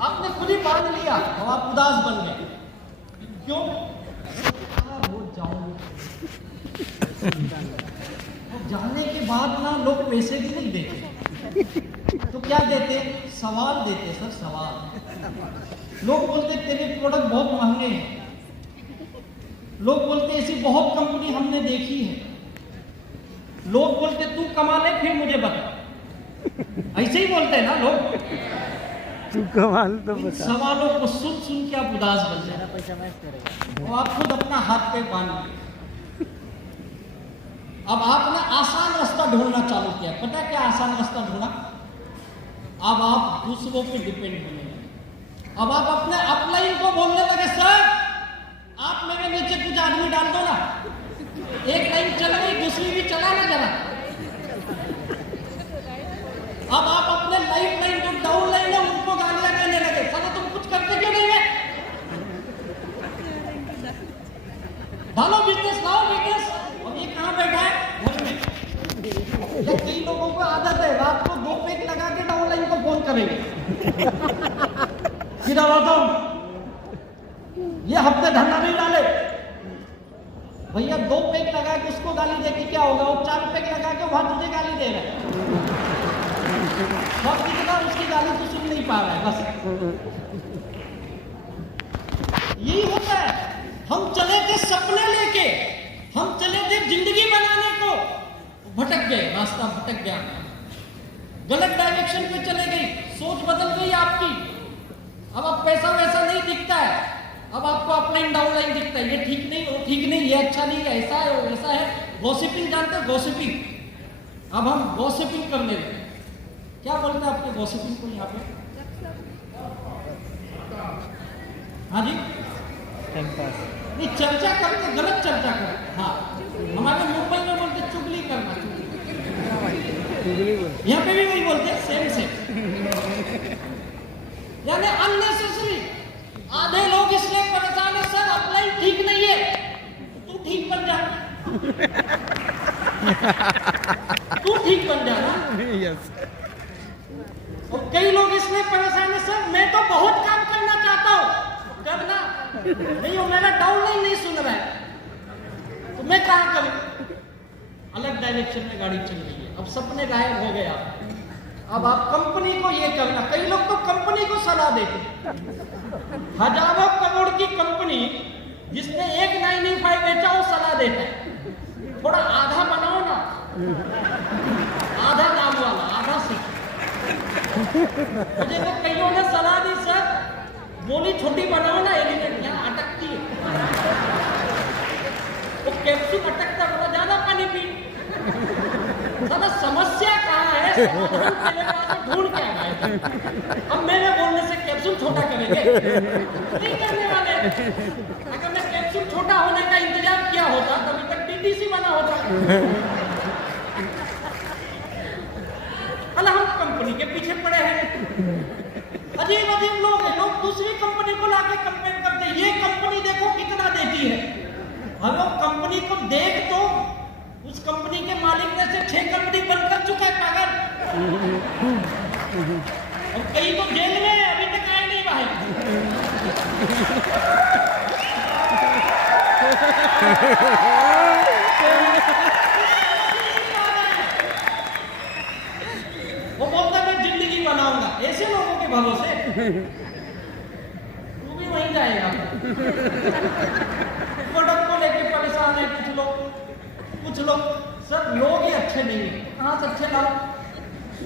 आपने खुद ही बांध लिया और आप उदास बन गए। क्यों? हो जाऊं। और जाने के बाद ना लोग पैसे भी नहीं देते, तो क्या देते? सवाल देते। सर सवाल। लोग बोलते तेरे प्रोडक्ट बहुत महंगे हैं। लोग बोलते ऐसी बहुत कंपनी हमने देखी है। लोग बोलते तू कमा ले फिर मुझे बता। ऐसे ही बोलते हैं ना लोग। तू कमाल तो बता। सवालों को सुन सुन के आप उदास बन जाए और आप खुद अपना हाथ पे बांध लिए। अब आपने आसान रास्ता ढूंढना चालू किया। पता क्या आसान रास्ता ढूंढा? अब आप दूसरों पे डिपेंड होने लगे। अब आप अपने अपलाइन को बोलने लगे सर आप मेरे नीचे कुछ आदमी डाल दो ना, एक लाइन चल गई दूसरी भी चला ना जरा। अब आप अपने लाइफ लाइन जो डाउन लाइन है उनको गालियां देने लगे, सर तुम कुछ करते क्यों नहीं है? डालो बिजनेस, लाओ बिजनेस। अब ये कहाँ बैठा है? घर में। कई लोगों को आदत है रात को 2 पैक लगा के डाउन लाइन को फोन करेंगे। सीधा बताओ ये हफ्ते धंधा नहीं डाले भैया। 2 पैक लगा के उसको गाली दे के क्या होगा? वो 4 पैक लगा के वहां तुझे गाली दे रहा है। सब कितना उसकी गाली तो सुन नहीं पा रहा है। बस यही होता है। हम चले थे सपने लेके, हम चले थे जिंदगी बनाने को, भटक गए, रास्ता भटक गया, गलत डायरेक्शन पे चले गई, सोच बदल गई आपकी। अब आप पैसा वैसा नहीं दिखता है, अब आपको अपलाइन डाउनलाइन दिखता है। ये ठीक नहीं, वो ठीक नहीं, ये अच्छा नहीं है, ऐसा है, वो वैसा है। गॉसिपिंग जानते हैं? गॉसिपिंग। अब हम गॉसिपिंग करने लगे। क्या बोलते हैं आपके गॉसिपिंग को यहाँ पे? हाँ जी, नहीं चर्चा करते, गलत चर्चा करते। हाँ, हमारे मुंबई में बोलते चुगली करना। यहाँ पे भी वही बोलते हैं, सेम सेम। यानी अननेसेसरी। आधे लोग इसलिए परेशान है सर अपलाइन ठीक नहीं है, तू ठीक बन जा। तू ठीक बन जा ना। यस। और कई लोग इसलिए परेशान है सर मैं तो बहुत काम करना चाहता हूँ, करना नहीं हो, मेरा डाउनलाइन नहीं सुन रहा है, तो मैं कहाँ करूँ? अलग डायरेक्शन में गाड़ी चल रही है। अब सपने गायब हो गया। अब आप कंपनी को ये करना। कई लोग तो कंपनी को सलाह देते, हजारों करोड़ की कंपनी जिसने 195 बेचा वो सलाह देता है थोड़ा आधा बनाओ ना, आधा नाम वाला, आधा सीखो। मुझे तो कईयों ने सलाह दी सर बोली छोटी बनाओ ना, एलिमेंट यहाँ अटकती है, वो कैप्सूल अटकता बोला ज्यादा पानी पी। दादा समस्या कहाँ है? मेरे पास ढूंढ के आ गए। अब मेरे बोलने से कैप्सूल छोटा करेंगे? नहीं करने वाले। अगर मैं कैप्सूल छोटा होने का इंतजार किया होता तभी तक डीटीसी बना होता। अल्लाह हम कंपनी के पीछे पड़े हैं। अजीब अजीब लोग हैं, लोग दूसरी कंपनी को लाके कंपेयर करते हैं, ये कंपनी देखो कितना देती है। अगर कंपनी को देख तो उस कंपनी के मालिक में से 6 कंपनी बंद कर चुका है पागल। और कई तो जेल में है, अभी तक आए नहीं भाई। वो बोलता मैं जिंदगी बनाऊंगा ऐसे लोगों के भरोसे, तू भी वहीं जाएगा। प्रोडक्ट को लेके परेशान है कुछ लोग सर लोग ही अच्छे नहीं है, कहाँ से अच्छे लाओ?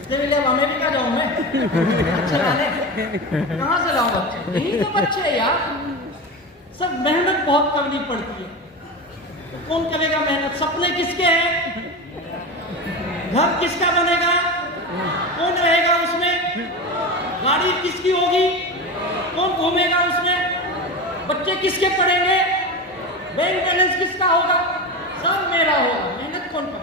तेरे लिए अमेरिका जाऊं मैं अच्छे लाने, कहाँ से लाऊं बच्चे? यही तो बच्चे है यार। सब मेहनत बहुत करनी पड़ती है। तो कौन करेगा मेहनत? सपने किसके हैं? घर किसका बनेगा? कौन रहेगा उसमें? गाड़ी किसकी होगी? कौन घूमेगा उसमें? बच्चे किसके पढ़ेंगे? बैंक बैलेंस किसका होगा? सब मेरा होगा। मेहनत कौन करेगा?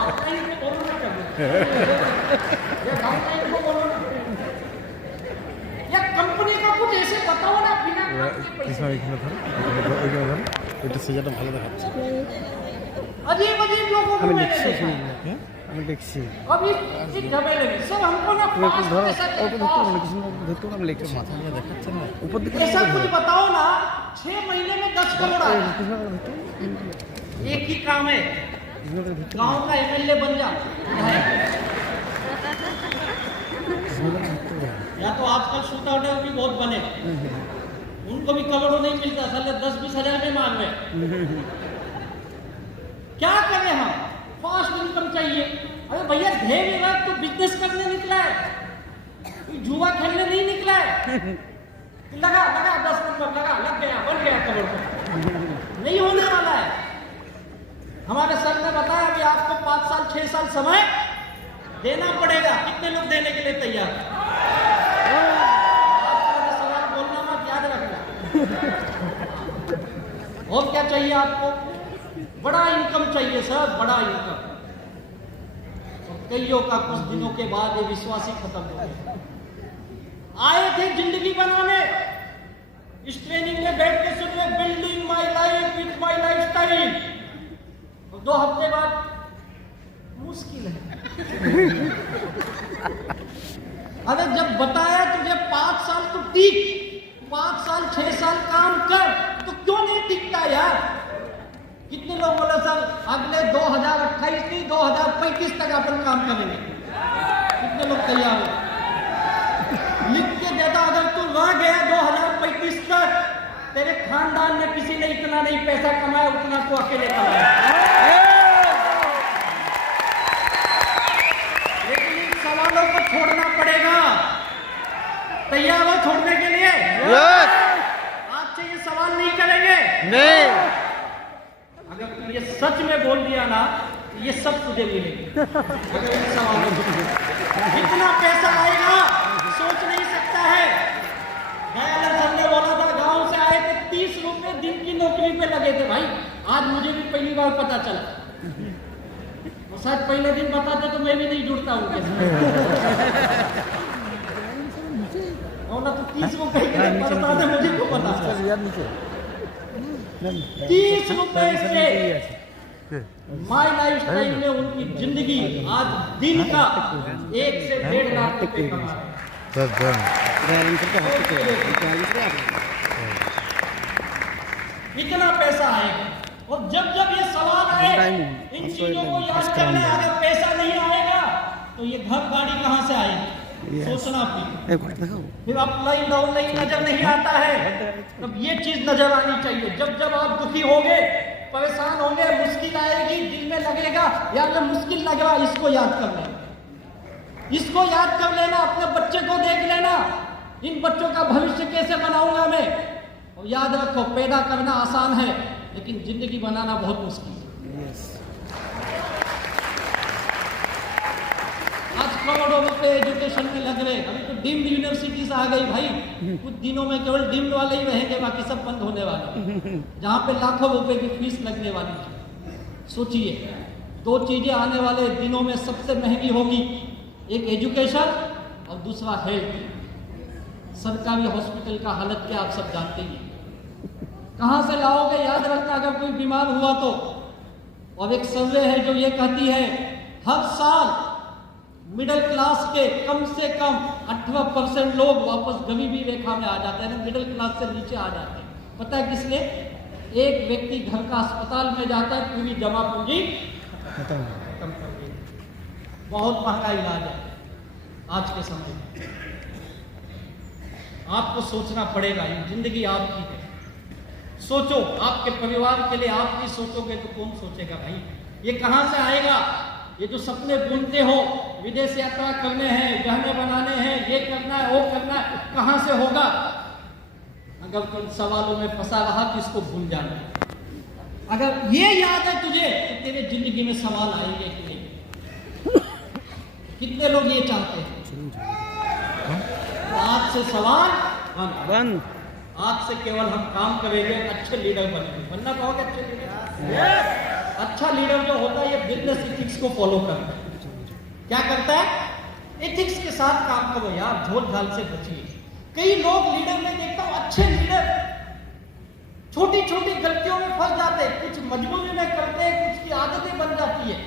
ऑफलाइन को बोलो ना कभी। या ऑनलाइन को बोलो ना। या कंपनी का कुछ ऐसे बताओ ना बिना पैसे। अजीब अजीब लोगों को मैंने देखा। আমি দেখছি अब इस झमेले में सब हमको ना फास्ट पैसा উপর দিকে ऐसा कुछ बताओ ना। 6 महीने में 10 करोड़ आए। एक ही काम है, गांव का एमएलए बन जा। या तो आजकल शूटर भी बहुत बने, उनको भी करोड़ों नहीं मिलता, साले 10-20 हजार में मांग रहे। क्या करें हम? फास्ट इनकम चाहिए। अरे भैया ध्येय विभाग तो बिजनेस करने निकला है, जुआ खेलने नहीं निकला है। लगा 10 नंबर लगा, लग गया, बन गया करोड़। नहीं होने वाला है। हमारे सर ने बताया कि आपको 5 साल 6 साल समय देना पड़ेगा। कितने लोग देने के लिए तैयार? सवाल बोलना मत, याद रखना। और क्या चाहिए आपको? बड़ा इनकम चाहिए सर, बड़ा इनकम। कईयों का कुछ दिनों के बाद ये विश्वास ही खत्म हो गया। आए थे जिंदगी बनाने, इस ट्रेनिंग में बैठ के सुन रहे building my life with my lifestyle. 2 हफ्ते बाद मुश्किल है। अरे जब बताया तुझे 5 साल तो टिक, 5 साल 6 साल काम कर, तो क्यों नहीं टिकता यार? कितने लोग बोले सर अगले 2028 नहीं 2035 तक अपन काम करेंगे। कितने लोग तैयार हो? लिख के देता, अगर तू रह गया 2035 तक, तेरे खानदान में किसी ने इतना नहीं पैसा कमाया उतना तू अकेले कमाया। लेकिन इन सवालों को छोड़ना पड़ेगा। तैयार हो छोड़ने के लिए? आज से ये सवाल नहीं करेंगे। नहीं। अगर तू ये सच में बोल दिया ना, ये सब तुझे मिलेंगे। अगर इन सवालों को कितना पैसा आएगा सोच नहीं सकता है। दयानंद सर ने बोला था गांव से आए थे 30 रुपए दिन की नौकरी पे लगे थे। भाई आज मुझे भी पहली बार पता चला। और शायद पहले दिन बताते तो मैं भी नहीं जुड़ता हूँ। और ना तो 30 रुपए के लिए पड़ता था, मुझे को पता 30 रुपए से माई लाइफ स्टाइल में उनकी जिंदगी आज दिन का 1 से 1.5 लाख रुपए कमा रहे हैं। इतना पैसा आएगा। और जब जब ये सवाल आए इन चीजों को याद करना, अगर पैसा नहीं आएगा तो ये घर गाड़ी कहाँ से आएगी? सोचना फिर आप लाइन डाउन नहीं नजर नहीं आता है। तब ये चीज नजर आनी चाहिए। जब जब आप दुखी होंगे, परेशान होंगे, मुश्किल आएगी, दिल में लगेगा यार ये मुश्किल लग रहा, इसको याद कर लेना, इसको याद कर लेना। अपने बच्चे को देख लेना, इन बच्चों का भविष्य कैसे बनाऊंगा मैं। और याद रखो पैदा करना आसान है, लेकिन जिंदगी बनाना बहुत मुश्किल है। आज करोड़ों रुपए एजुकेशन में लग रहे। अभी तो डीम्ड यूनिवर्सिटीज आ गई भाई। कुछ दिनों में केवल डीम्ड वाले ही रहेंगे, बाकी सब बंद होने वाले, जहाँ पे लाखों रुपए की फीस लगने वाली है। सोचिए 2 चीजें आने वाले दिनों में सबसे महंगी होगी, एक एजुकेशन और दूसरा हेल्थ। सरकारी हॉस्पिटल का हालत क्या आप सब जानते ही। कहाँ से लाओगे? याद रखना अगर कोई बीमार हुआ तो। और एक सर्वे है जो ये कहती है हर साल मिडिल क्लास के कम से कम 18% लोग वापस गरीबी रेखा में आ जाते हैं, मिडिल क्लास से नीचे आ जाते हैं। पता है किस लिए? एक व्यक्ति घर का अस्पताल में जाता है, पूरी जमा पूंजी खत्म कर देती। बहुत महंगा इलाज है आज के समय में। आपको सोचना पड़ेगा, ये जिंदगी आपकी है। सोचो, आपके परिवार के लिए आप नहीं सोचोगे तो कौन सोचेगा भाई? ये कहां से आएगा? ये जो सपने बुनते हो, विदेश यात्रा करने हैं, गहने बनाने हैं, ये करना है, वो करना है, कहां से होगा? अगर तुम सवालों में फंसा रहा तो इसको भूल जाना। अगर ये याद है तुझे तो तेरे जिंदगी में सवाल आएंगे कि नहीं। कितने लोग ये चाहते हैं? आज से सवाल बंद। आज से केवल हम काम करेंगे, अच्छे लीडर बनेंगे। बनना पाओगे अच्छे लीडर? अच्छा लीडर जो होता है ये बिजनेस एथिक्स को फॉलो करता है। क्या करता है? एथिक्स के साथ काम करो यार, झोल झाल से बचिए। कई लोग लीडर में देखता हूं, अच्छे लीडर छोटी छोटी गलतियों में फंस जाते हैं, कुछ मजबूरी में करते हैं, कुछ की आदतें बन जाती है।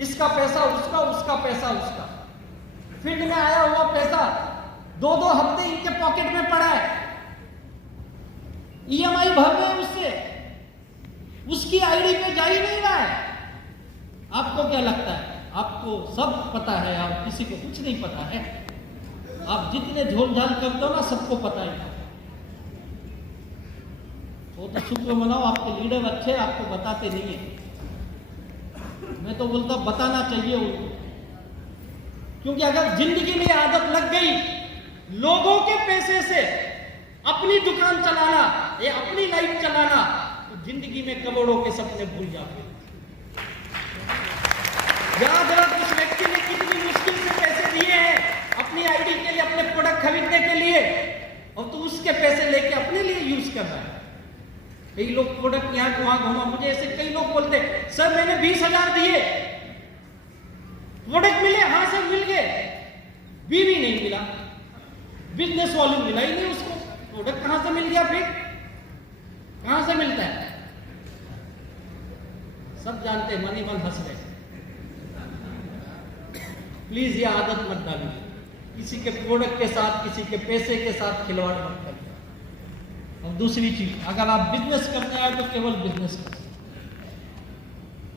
इसका पैसा उसका, उसका पैसा उसका, फील्ड में आया हुआ पैसा 2-2 हफ्ते इनके पॉकेट में पड़ा है, EMI भर रहे हैं उससे, उसकी आईडी पे जा ही नहीं रहा है। आपको क्या लगता है? आपको सब पता है, आप किसी को कुछ नहीं पता है। आप जितने झोल झाल करते हो ना, सबको पता है। वो तो शुक्र मनाओ आपके लीडर अच्छे, आपको बताते नहीं है। मैं तो बोलता बताना चाहिए उनको, क्योंकि अगर जिंदगी में आदत लग गई लोगों के पैसे से अपनी दुकान चलाना या अपनी लाइफ चलाना, तो जिंदगी में करोड़ों के सपने भूल जाते। याद रख, उस व्यक्ति ने कितनी मुश्किल से पैसे दिए हैं अपनी आईडी के लिए, अपने प्रोडक्ट खरीदने के लिए, और तू उसके पैसे लेके अपने लिए यूज कर रहा है। कई लोग प्रोडक्ट यहाँ को वहां घूमा, मुझे ऐसे कई लोग बोलते सर मैंने 20,000 दिए, प्रोडक्ट मिले? हाँ सर मिल गए। बीवी नहीं मिला, बिजनेस वॉल्यूम मिला ही नहीं उसको, प्रोडक्ट कहां से मिल गया? फिर कहां से मिलता है? सब जानते, मनी मन हंस रहे। प्लीज ये आदत मत डालिए, किसी के प्रोडक्ट के साथ, किसी के पैसे के साथ खिलवाड़ मत करिए। और दूसरी चीज, अगर आप बिजनेस करने आए तो केवल बिजनेस करें।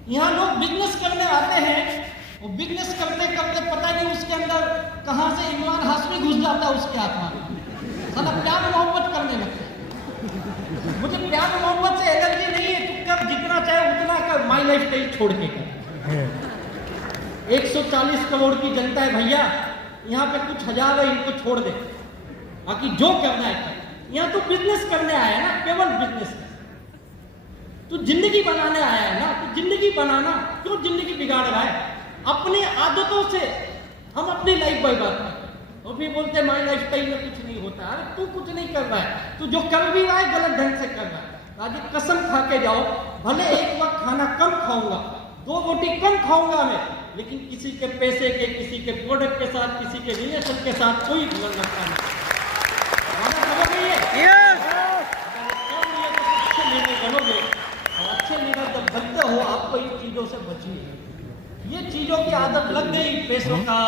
यहां लोग बिजनेस करने आते हैं और बिजनेस करते करते पता नहीं उसके अंदर कहां से इमरान हाशमी घुस जाता है उसके आत्मा में, साला प्यार मोहब्बत करने लगता है। मुझे प्यार मोहब्बत से एलर्जी नहीं है, तू कर जितना चाहे उतना कर, माई लाइफ स्टाइल छोड़ के कर। 140 करोड़ की जनता है भैया, यहाँ पे कुछ हजार है, इनको छोड़ दे, बाकी जो करना है कर। यहाँ तो बिजनेस करने आया है ना, केवल बिजनेस। तो जिंदगी बनाने आया है ना, तो जिंदगी बनाना, क्यों जिंदगी बिगाड़ रहा है? अपनी आदतों से हम अपनी लाइफ बर्बाद करते हैं और फिर बोलते हैं माई लाइफ स्टाइल में कुछ नहीं होता। अरे तू कुछ नहीं कर रहा है, तू जो कर भी रहा है गलत ढंग से कर रहा है। आज कसम खा के जाओ, भले एक वक्त खाना कम खाऊंगा, 2 रोटी कम खाऊंगा मैं, लेकिन किसी के पैसे के, किसी के प्रोडक्ट के साथ, किसी के रिलेशन के साथ कोई गुजर लगता नहीं। अच्छे लीडर बनोगे और अच्छे लीडर जब बनते हो, आपको इन चीजों से बचिए। ये चीजों की आदत लग गई, पैसों का,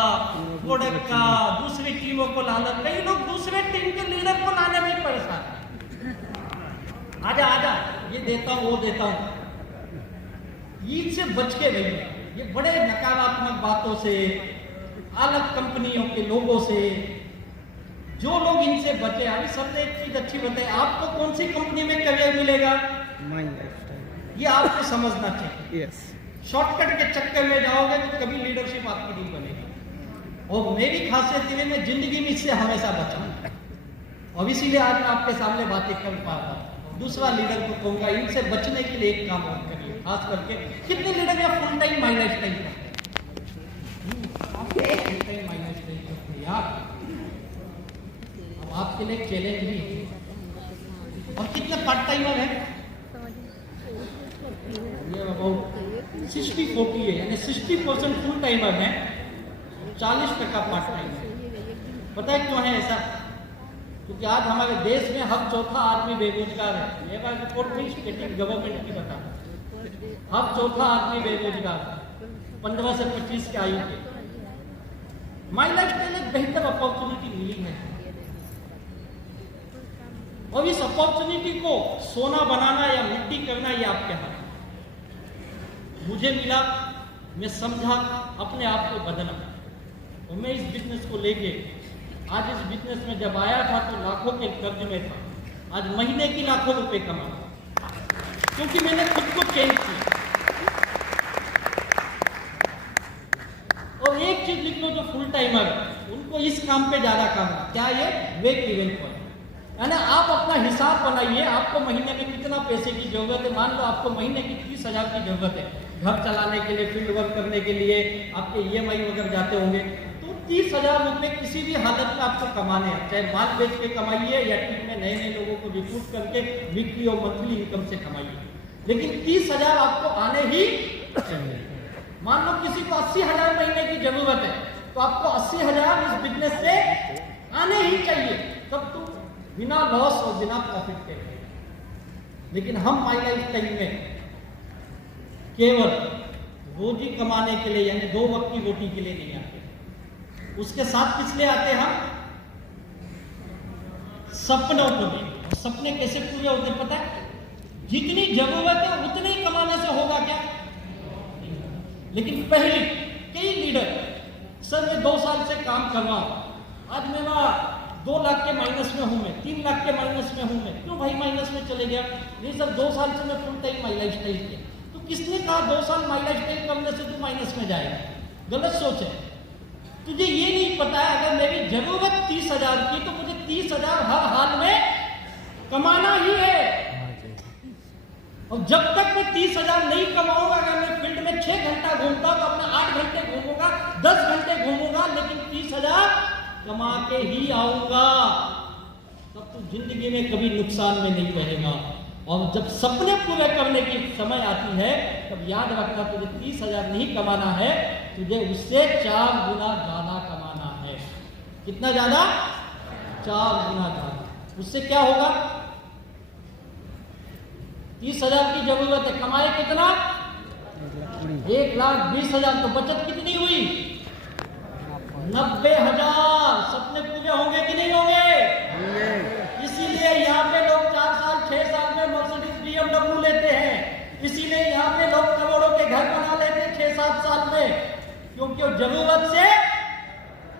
प्रोडक्ट का, दूसरी टीमों को लाना। कई लोग दूसरे टीम के लीडर को लाने में ही परेशान, आजा आजा ये देता हूं वो देता हूं। इससे बच के रहिए। ये बड़े नकारात्मक बातों से, अलग कंपनियों के लोगों से, जो लोग इनसे बचे। अभी सबने एक चीज अच्छी बताई, आपको कौन सी कंपनी में करियर मिलेगा ये आपको समझना चाहिए। यस। शॉर्टकट के चक्कर में जाओगे तो कभी लीडरशिप आपकी नहीं बनेगी। और मेरी खासियत ये है, मैं जिंदगी में इससे हमेशा बचा और इसीलिए आज मैं आपके सामने बातें कर पा रहा हूँ। दूसरा लीडर को कहूंगा, इनसे बचने के लिए एक काम और करिए। खास करके कितने लीडर या full time my life style यार, अब आपके लिए चैलेंज भी है। और कितने पार्ट टाइमर है? ये अबाउट 60-40 है, यानी 60% फुल टाइमर है, 40% पार्ट टाइमर। पता है क्यों है ऐसा? क्योंकि आज हमारे देश में हर चौथा आदमी बेरोजगार है। मेरा रिपोर्ट नहीं, स्टेटिक गवर्नमेंट की बता, हर चौथा आदमी बेरोजगार है 15 से 25 के आयु के। माई लाइफ स्टाइल एक बेहतर अपॉर्चुनिटी मिली है और इस अपॉर्चुनिटी को सोना बनाना या मिट्टी करना ये आपके हाथ। मुझे मिला, मैं समझा, अपने आप को बदला और मैं इस बिजनेस को लेके आज इस बिजनेस में जब आया था तो लाखों के कर्ज में था। आज महीने की लाखों रुपए कमा, क्योंकि मैंने खुद को चेंज किया। लिख लो जो फुल टाइमर, उनको इस काम पे ज्यादा काम है। क्या ये ब्रेक इवन पॉइंट, यानी आप अपना हिसाब बनाइए, आपको महीने में कितना पैसे की जरूरत है। मान लो आपको महीने की 30,000 की जरूरत है घर चलाने के लिए, फील्ड वर्क करने के लिए, आपके EMI वगैरह जाते होंगे, तो 30,000 रुपये किसी भी हालत में आपको कमाने हैं, चाहे माल बेच के कमाइए या टीम में नए नए लोगों को रिक्रूट करके वीकली और मंथली इनकम से कमाइए, लेकिन 30,000 आपको आने ही चाहिए। मान लो किसी को 80,000 महीने की जरूरत है, तो आपको 80,000 इस बिजनेस से आने ही चाहिए, तब तुम बिना लॉस और बिना प्रॉफिट के। लेकिन हम माई लाइफ टाइम में केवल रोजी कमाने के लिए, यानी 2 वक्त की रोटी के लिए नहीं आते, उसके साथ किस लिए आते हम? सपनों को लिए। और सपने कैसे पूरे होते पता है? जितनी जरूरत है उतने ही कमाने से होगा क्या? लेकिन पहले कई लीडर, सर मैं 2 साल से काम कर रहा हूं, आज मेरा 2 लाख के माइनस में हूं, मैं 3 लाख के माइनस में हूं, मैं क्यों भाई माइनस में चले गया? नहीं सर 2 साल से मैं full time my life style किया। तो किसने कहा 2 साल माई लाइफ स्टाइल करने से तू माइनस में जाएगा? गलत सोच है। तुझे ये नहीं पता है अगर मेरी जरूरत 30,000 की, तो मुझे 30,000 हर हाल में कमाना ही है। और जब तक मैं 30,000 नहीं कमाऊंगा, अगर मैं फील्ड में 6 घंटा घूमता तो अपना 8 घंटे घूमूंगा, 10 घंटे घूमूंगा, लेकिन 30,000 कमा के ही आऊंगा। तब तू जिंदगी में कभी नुकसान में नहीं रहेगा। और जब सपने पूरे करने की समय आती है, तब याद रखना तुझे 30,000 नहीं कमाना है, तुझे उससे 4 गुना ज्यादा कमाना है। कितना ज्यादा? 4 गुना ज्यादा। उससे क्या होगा? 30,000 की जरूरत है, कमाए कितना? 1,20,000। तो बचत कितनी हुई? 90,000। सपने पूरे होंगे कि नहीं होंगे? इसीलिए यहाँ पे लोग 4 साल 6 साल में मर्सिडीज BMW लेते हैं। इसीलिए यहाँ पे लोग करोड़ों के घर बना लेते हैं 6-7 साल में, क्योंकि वो जरूरत से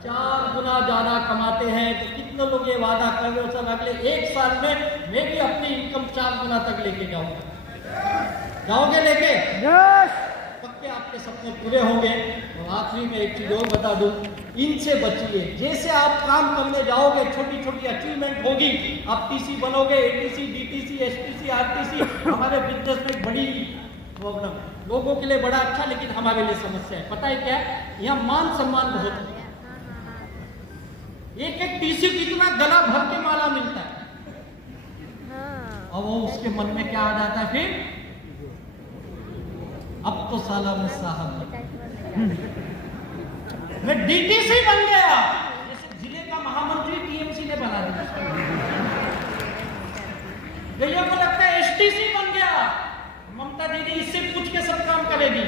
4 गुना ज्यादा कमाते हैं। तो कितने लोग ये वादा कर रहे हो सर अगले 1 साल में मैं भी अपनी इनकम 4 गुना तक लेके जाऊंगा? जाओगे लेके? पक्के आपके सपने पूरे होंगे। और आखिरी में एक चीज और बता दूं, इनसे बचिए। जैसे आप काम करने जाओगे, छोटी छोटी अचीवमेंट होगी, आप TC बनोगे, ATC, DTC, STC, RTC। हमारे बिजनेस में एक बड़ी प्रॉब्लम है, लोगों के लिए बड़ा अच्छा, लेकिन हमारे लिए समस्या है। पता है क्या है? यहाँ मान सम्मान बहुत है। एक TC कितना गला भर के माला मिलता है, और वो उसके मन में क्या आ जाता है फिर? अब तो साला मैं साहब मैं DTC बन गया, जैसे जिले का महामंत्री TMC ने बना दिया। कईयों को लगता है STC बन गया, ममता दीदी इससे पूछ के सब काम करेगी।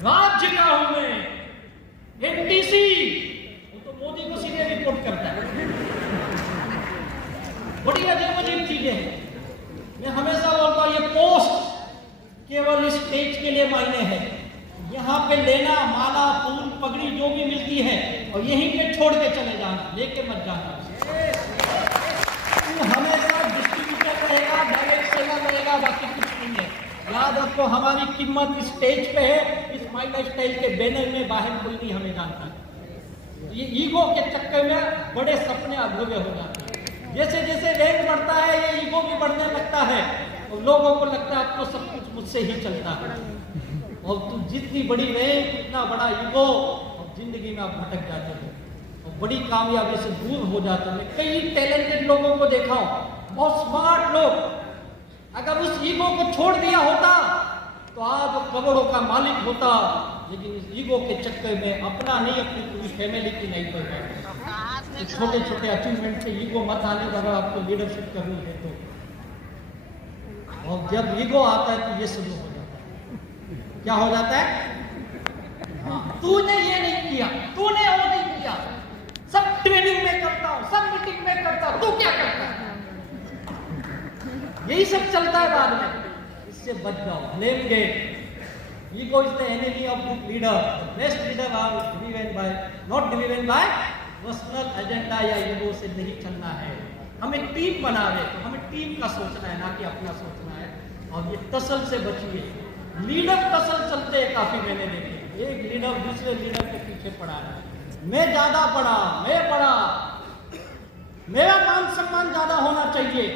राज्य का हूं मैं, NTC, वो तो मोदी को सीधे रिपोर्ट करता है। बड़ी अजीब अजीब चीजें हैं। मैं हमेशा बोलता हूं ये पोस्ट केवल स्टेज के लिए मायने है। यहाँ पे लेना, माला, फूल, पगड़ी जो भी मिलती है, और यहीं पे छोड़ के चले जाना, लेके मत जाना। तू हमेशा डिस्ट्रीब्यूटर रहेगा, डायरेक्ट सेलर रहेगा, बाकी कुछ नहीं है। याद रखो हमारी कीमत स्टेज पे है, इस माई लाइफ स्टाइल के बैनर में, बाहर कोई नहीं हमें जानता है। ये ईगो के चक्कर में बड़े सपने अधूरे हो जाते हैं। जैसे जैसे रैंक बढ़ता है, ये ईगो भी बढ़ने लगता है, और लोगों को लगता है अब तो सब कुछ मुझसे ही चलता है। और तुम जितनी बड़ी रैंक, उतना बड़ा ईगो, और जिंदगी में आप भटक जाते हो और बड़ी कामयाबी से दूर हो जाते हो। कई टैलेंटेड लोगों को देखा हो, बहुत स्मार्ट लोग, अगर उस ईगो को छोड़ दिया होता तो आज वो करोड़ों का मालिक होता। लेकिन इस ईगो के चक्कर में अपना नहीं, अपनी पूरी फैमिली की नहीं कर पाता। छोटे छोटे अचीवमेंट से ईगो मत आने लगा, आपको लीडरशिप करनी है तो। और जब ईगो आता है तो ये शुरू हो जाता है। क्या हो जाता है? हाँ, तूने ये नहीं किया, तूने वो नहीं किया, सब ट्रेनिंग में करता हूं, सब मीटिंग में करता हूं, तू क्या करता है? यही सब चलता है बाद में। इससे बच जाओ। Blame game. Ego is the enemy of good leader. Best leader are driven by, not driven by personal agenda या ईगो से नहीं चलना है। हमें टीम बना रहे तो हमें टीम का सोचना है, ना कि अपना सोचना है। और ये तसल से बचिए। लीडर तसल चलते हैं काफी, मैंने देखे एक लीडर दूसरे लीडर के पीछे पड़ा है, मैं ज्यादा पढ़ा, मैं पढ़ा, मेरा मान सम्मान ज्यादा होना चाहिए,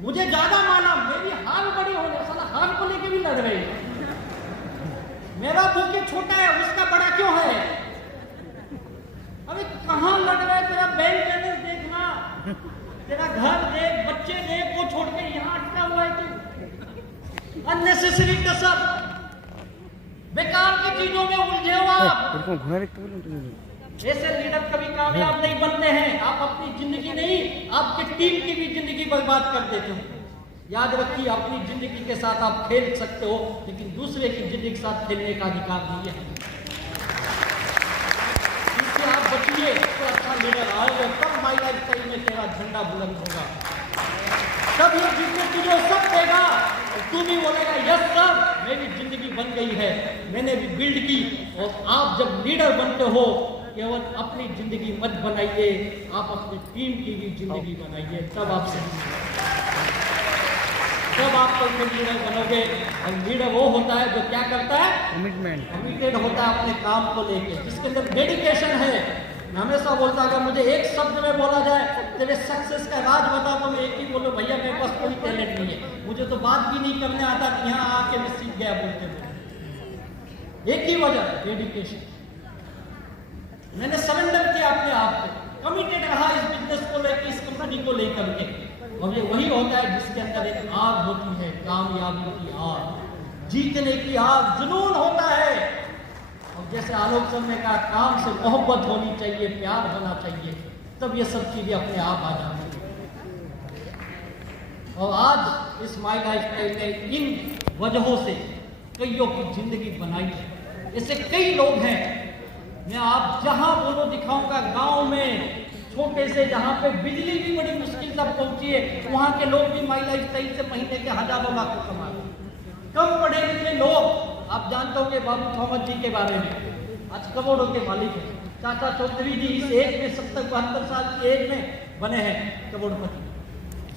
मुझे ज्यादा माना, मेरी हार बड़ी होने, साला हार को लेके भी लड़ रहे हैं, मेरा बुके छोटा है उसका बड़ा क्यों है? अबे कहाँ लड़ रहे? तेरा बैंक बैलेंस देखना, तेरा घर देख, बच्चे देख, वो छोड़ के यहाँ अटका हुआ है तू। अननेसेसरी कसर, बेकार की चीजों में उलझे हो आप। এরকম ঘোড়া দেখতে পেলাম তুমি? ऐसे लीडर कभी कामयाब नहीं बनते हैं। आप अपनी जिंदगी नहीं, आपके टीम की भी जिंदगी बर्बाद कर देते हो। याद रखिए, अपनी जिंदगी के साथ आप खेल सकते हो, लेकिन दूसरे की जिंदगी के साथ खेलने का अधिकार नहीं है। इससे आप बचिए, तो अच्छा लीडर आओगे, तब माई लाइफ स्टाइल में तेरा झंडा बुलंद होगा, तब ये जिसने तुझे सब देगा, तू भी बोलेगा यस सर, मेरी जिंदगी बन गई है, मैंने भी बिल्ड की। और आप जब लीडर बनते हो, केवल अपनी जिंदगी मत बनाइए, आप अपनी टीम की भी जिंदगी बनाइए, तब आप जब आप कल लीडर बनोगे। और लीडर वो होता है जो क्या करता है, कमिटमेंट कमिटेड होता है अपने काम को लेके, जिसके अंदर डेडिकेशन है। मैं हमेशा बोलता अगर मुझे एक शब्द में बोला जाए तेरे सक्सेस का राज बता, तो मैं एक ही बोलूं, भैया मेरे पास कोई टैलेंट नहीं है, मुझे तो बात भी नहीं करने आता कि यहाँ आके मैं सीख गया बोलते बोलते। एक ही वजह, डेडिकेशन। मैंने सरेंडर किया अपने आप को, कमिटेड रहा इस बिजनेस को लेकर, इस कंपनी को लेकर के। और ये वही होता है जिसके अंदर एक आग होती है, कामयाबी की आग, जीतने की आग, जुनून होता है। और जैसे आलोक सर ने कहा, काम से मोहब्बत होनी चाहिए, प्यार होना चाहिए, तब ये सब चीजें अपने आप आ जाती हैं। और आज इस माई लाइफ स्टाइल ने इन वजहों से कईयों की जिंदगी बनाई है। ऐसे कई लोग हैं, मैं आप जहां बोलो दिखाऊंगा, गांव में छोटे से जहां पे बिजली भी बड़ी मुश्किल तक पहुंची है, वहां के लोग भी माई लाइफ स्टाइल से महीने के हजारों लाख कमा रहे हैं। कम पढ़े लिखे लोग, आप जानते होंगे बाबू थॉमस जी के बारे में, आज करोड़ों के मालिक हैं। चाचा चौधरी जी इस एज में 70-72 साल की एज में बने हैं करोड़पति।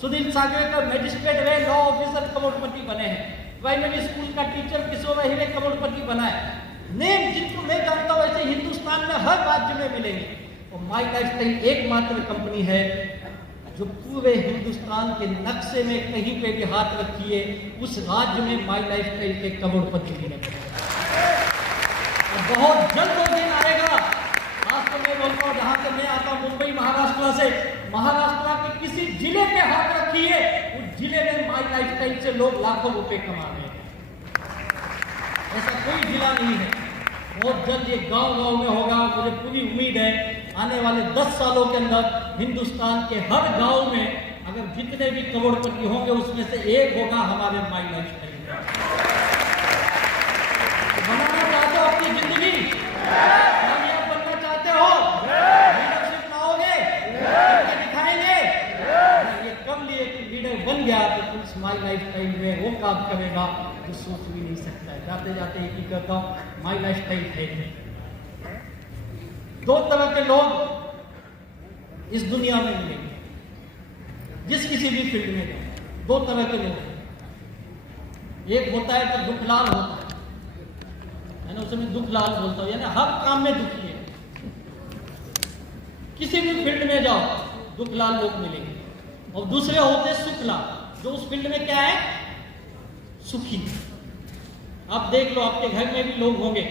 सुनील सागवेकर मैजिस्ट्रेट रहे, लॉ ऑफिसर, करोड़पति बने हैं। प्राइमरी स्कूल का टीचर किशोर अहिरे करोड़पति बना है। नेम जिनको मैं जानता हूँ ऐसे हिंदुस्तान में हर राज्य में मिलेंगे। और माई लाइफ स्टाइल एकमात्र कंपनी है जो पूरे हिंदुस्तान के नक्शे में कहीं पे भी हाथ रखिए, उस राज्य में माई लाइफ स्टाइल के करोड़पति भी रखे। बहुत जल्द वो दिन आएगा। आज तो मैं बोलता हूँ, जहाँ से मैं आता हूँ मुंबई महाराष्ट्र से, महाराष्ट्र के किसी जिले पे हाथ रखिए, उस जिले में माई लाइफ स्टाइल से लोग लाखों रुपए कमा रहे हैं। ऐसा कोई जिला नहीं है। बहुत जल्द ये गांव-गांव में होगा। मुझे पूरी उम्मीद है आने वाले 10 सालों के अंदर हिंदुस्तान के हर गांव में अगर जितने भी करोड़पति होंगे, उसमें से एक होगा हमारे माई लाइफ स्टाइल का। बनाना चाहते हो अपनी जिंदगी, कामयाब बनना चाहते हो, लीडरशिप लाओगे, करके दिखाएंगे। ये कम लिए कि लीडर बन गया तो तुम माई लाइफ स्टाइल में वो काम करेगा जो सोच भी नहीं सकता है। जाते जाते एक ही करता हूँ, माई लाइफ स्टाइल है। दो तरह के लोग इस दुनिया में मिलेंगे, जिस किसी भी फील्ड में जाए, दो तरह के लोग। एक होता है तो दुखलाल होता है ना, उसे मैं दुखलाल बोलता हूँ, यानी हर काम में दुखी है। किसी भी फील्ड में जाओ दुखलाल लोग मिलेंगे। और दूसरे होते सुखलाल, जो उस फील्ड में क्या है, सुखी। आप देख लो, आपके घर में भी लोग होंगे,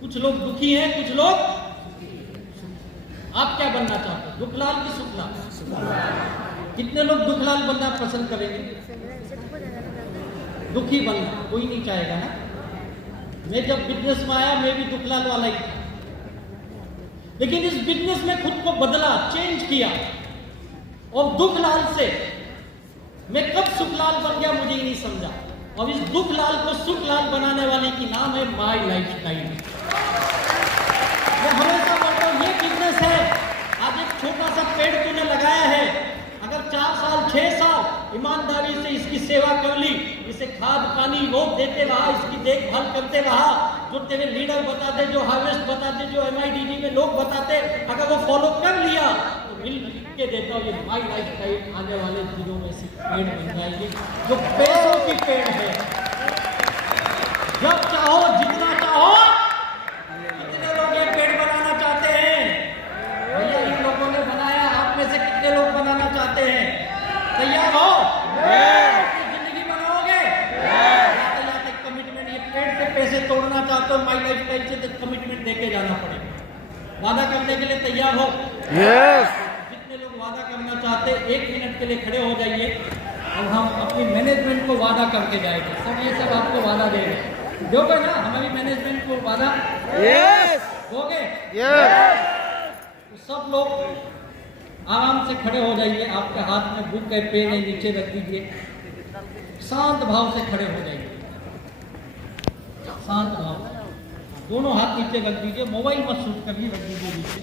कुछ लोग दुखी हैं, कुछ लोग। आप क्या बनना चाहते हो, दुखलाल की सुखलाल? कितने लोग दुखलाल बनना पसंद करेंगे? दुखी बनना कोई नहीं चाहेगा ना। मैं जब बिजनेस में आया, मैं भी दुखलाल वाला ही था, लेकिन इस बिजनेस में खुद को बदला, चेंज किया, और दुखलाल से मैं कब सुखलाल बन गया मुझे ही नहीं समझा। और इस दुखलाल को सुखलाल बनाने वाले की नाम है माई लाइफ स्टाइल। मैं हमेशा बोलता हूँ, ये बिजनेस है। आज एक छोटा सा पेड़ तूने लगाया है, अगर 4 साल 6 साल ईमानदारी से इसकी सेवा कर ली, इसे खाद पानी वो देते रहा, इसकी देखभाल करते रहा, जो तेरे लीडर बताते, जो हार्वेस्ट बताते, जो MIDD में लोग बताते, अगर वो फॉलो कर लिया तो मिल के देता हूँ, ये माई लाइफ स्टाइल आने वाले दिनों में से पेड़ बन जाएगी, जो पैसों की पेड़ है। जब चाहो, जितना चाहो माई लाइफ स्टाइल से तो कमिटमेंट देके जाना पड़ेगा। वादा करने के लिए तैयार हो? जितने लोग वादा करना चाहते 1 मिनट के लिए खड़े हो जाइए और हम अपनी मैनेजमेंट को वादा करके जाएंगे। सब ये सब आपको वादा देंगे, दोगे ना हमारी मैनेजमेंट को वादा? दोगे? तो सब लोग आराम से खड़े हो जाइए। आपके हाथ में बुक है, पेन है, नीचे रख दीजिए। शांत भाव से खड़े हो जाइए, शांत भाव। दोनों हाथ नीचे रख दीजिए, मोबाइल मत शूट करिए, रख दीजिए नीचे।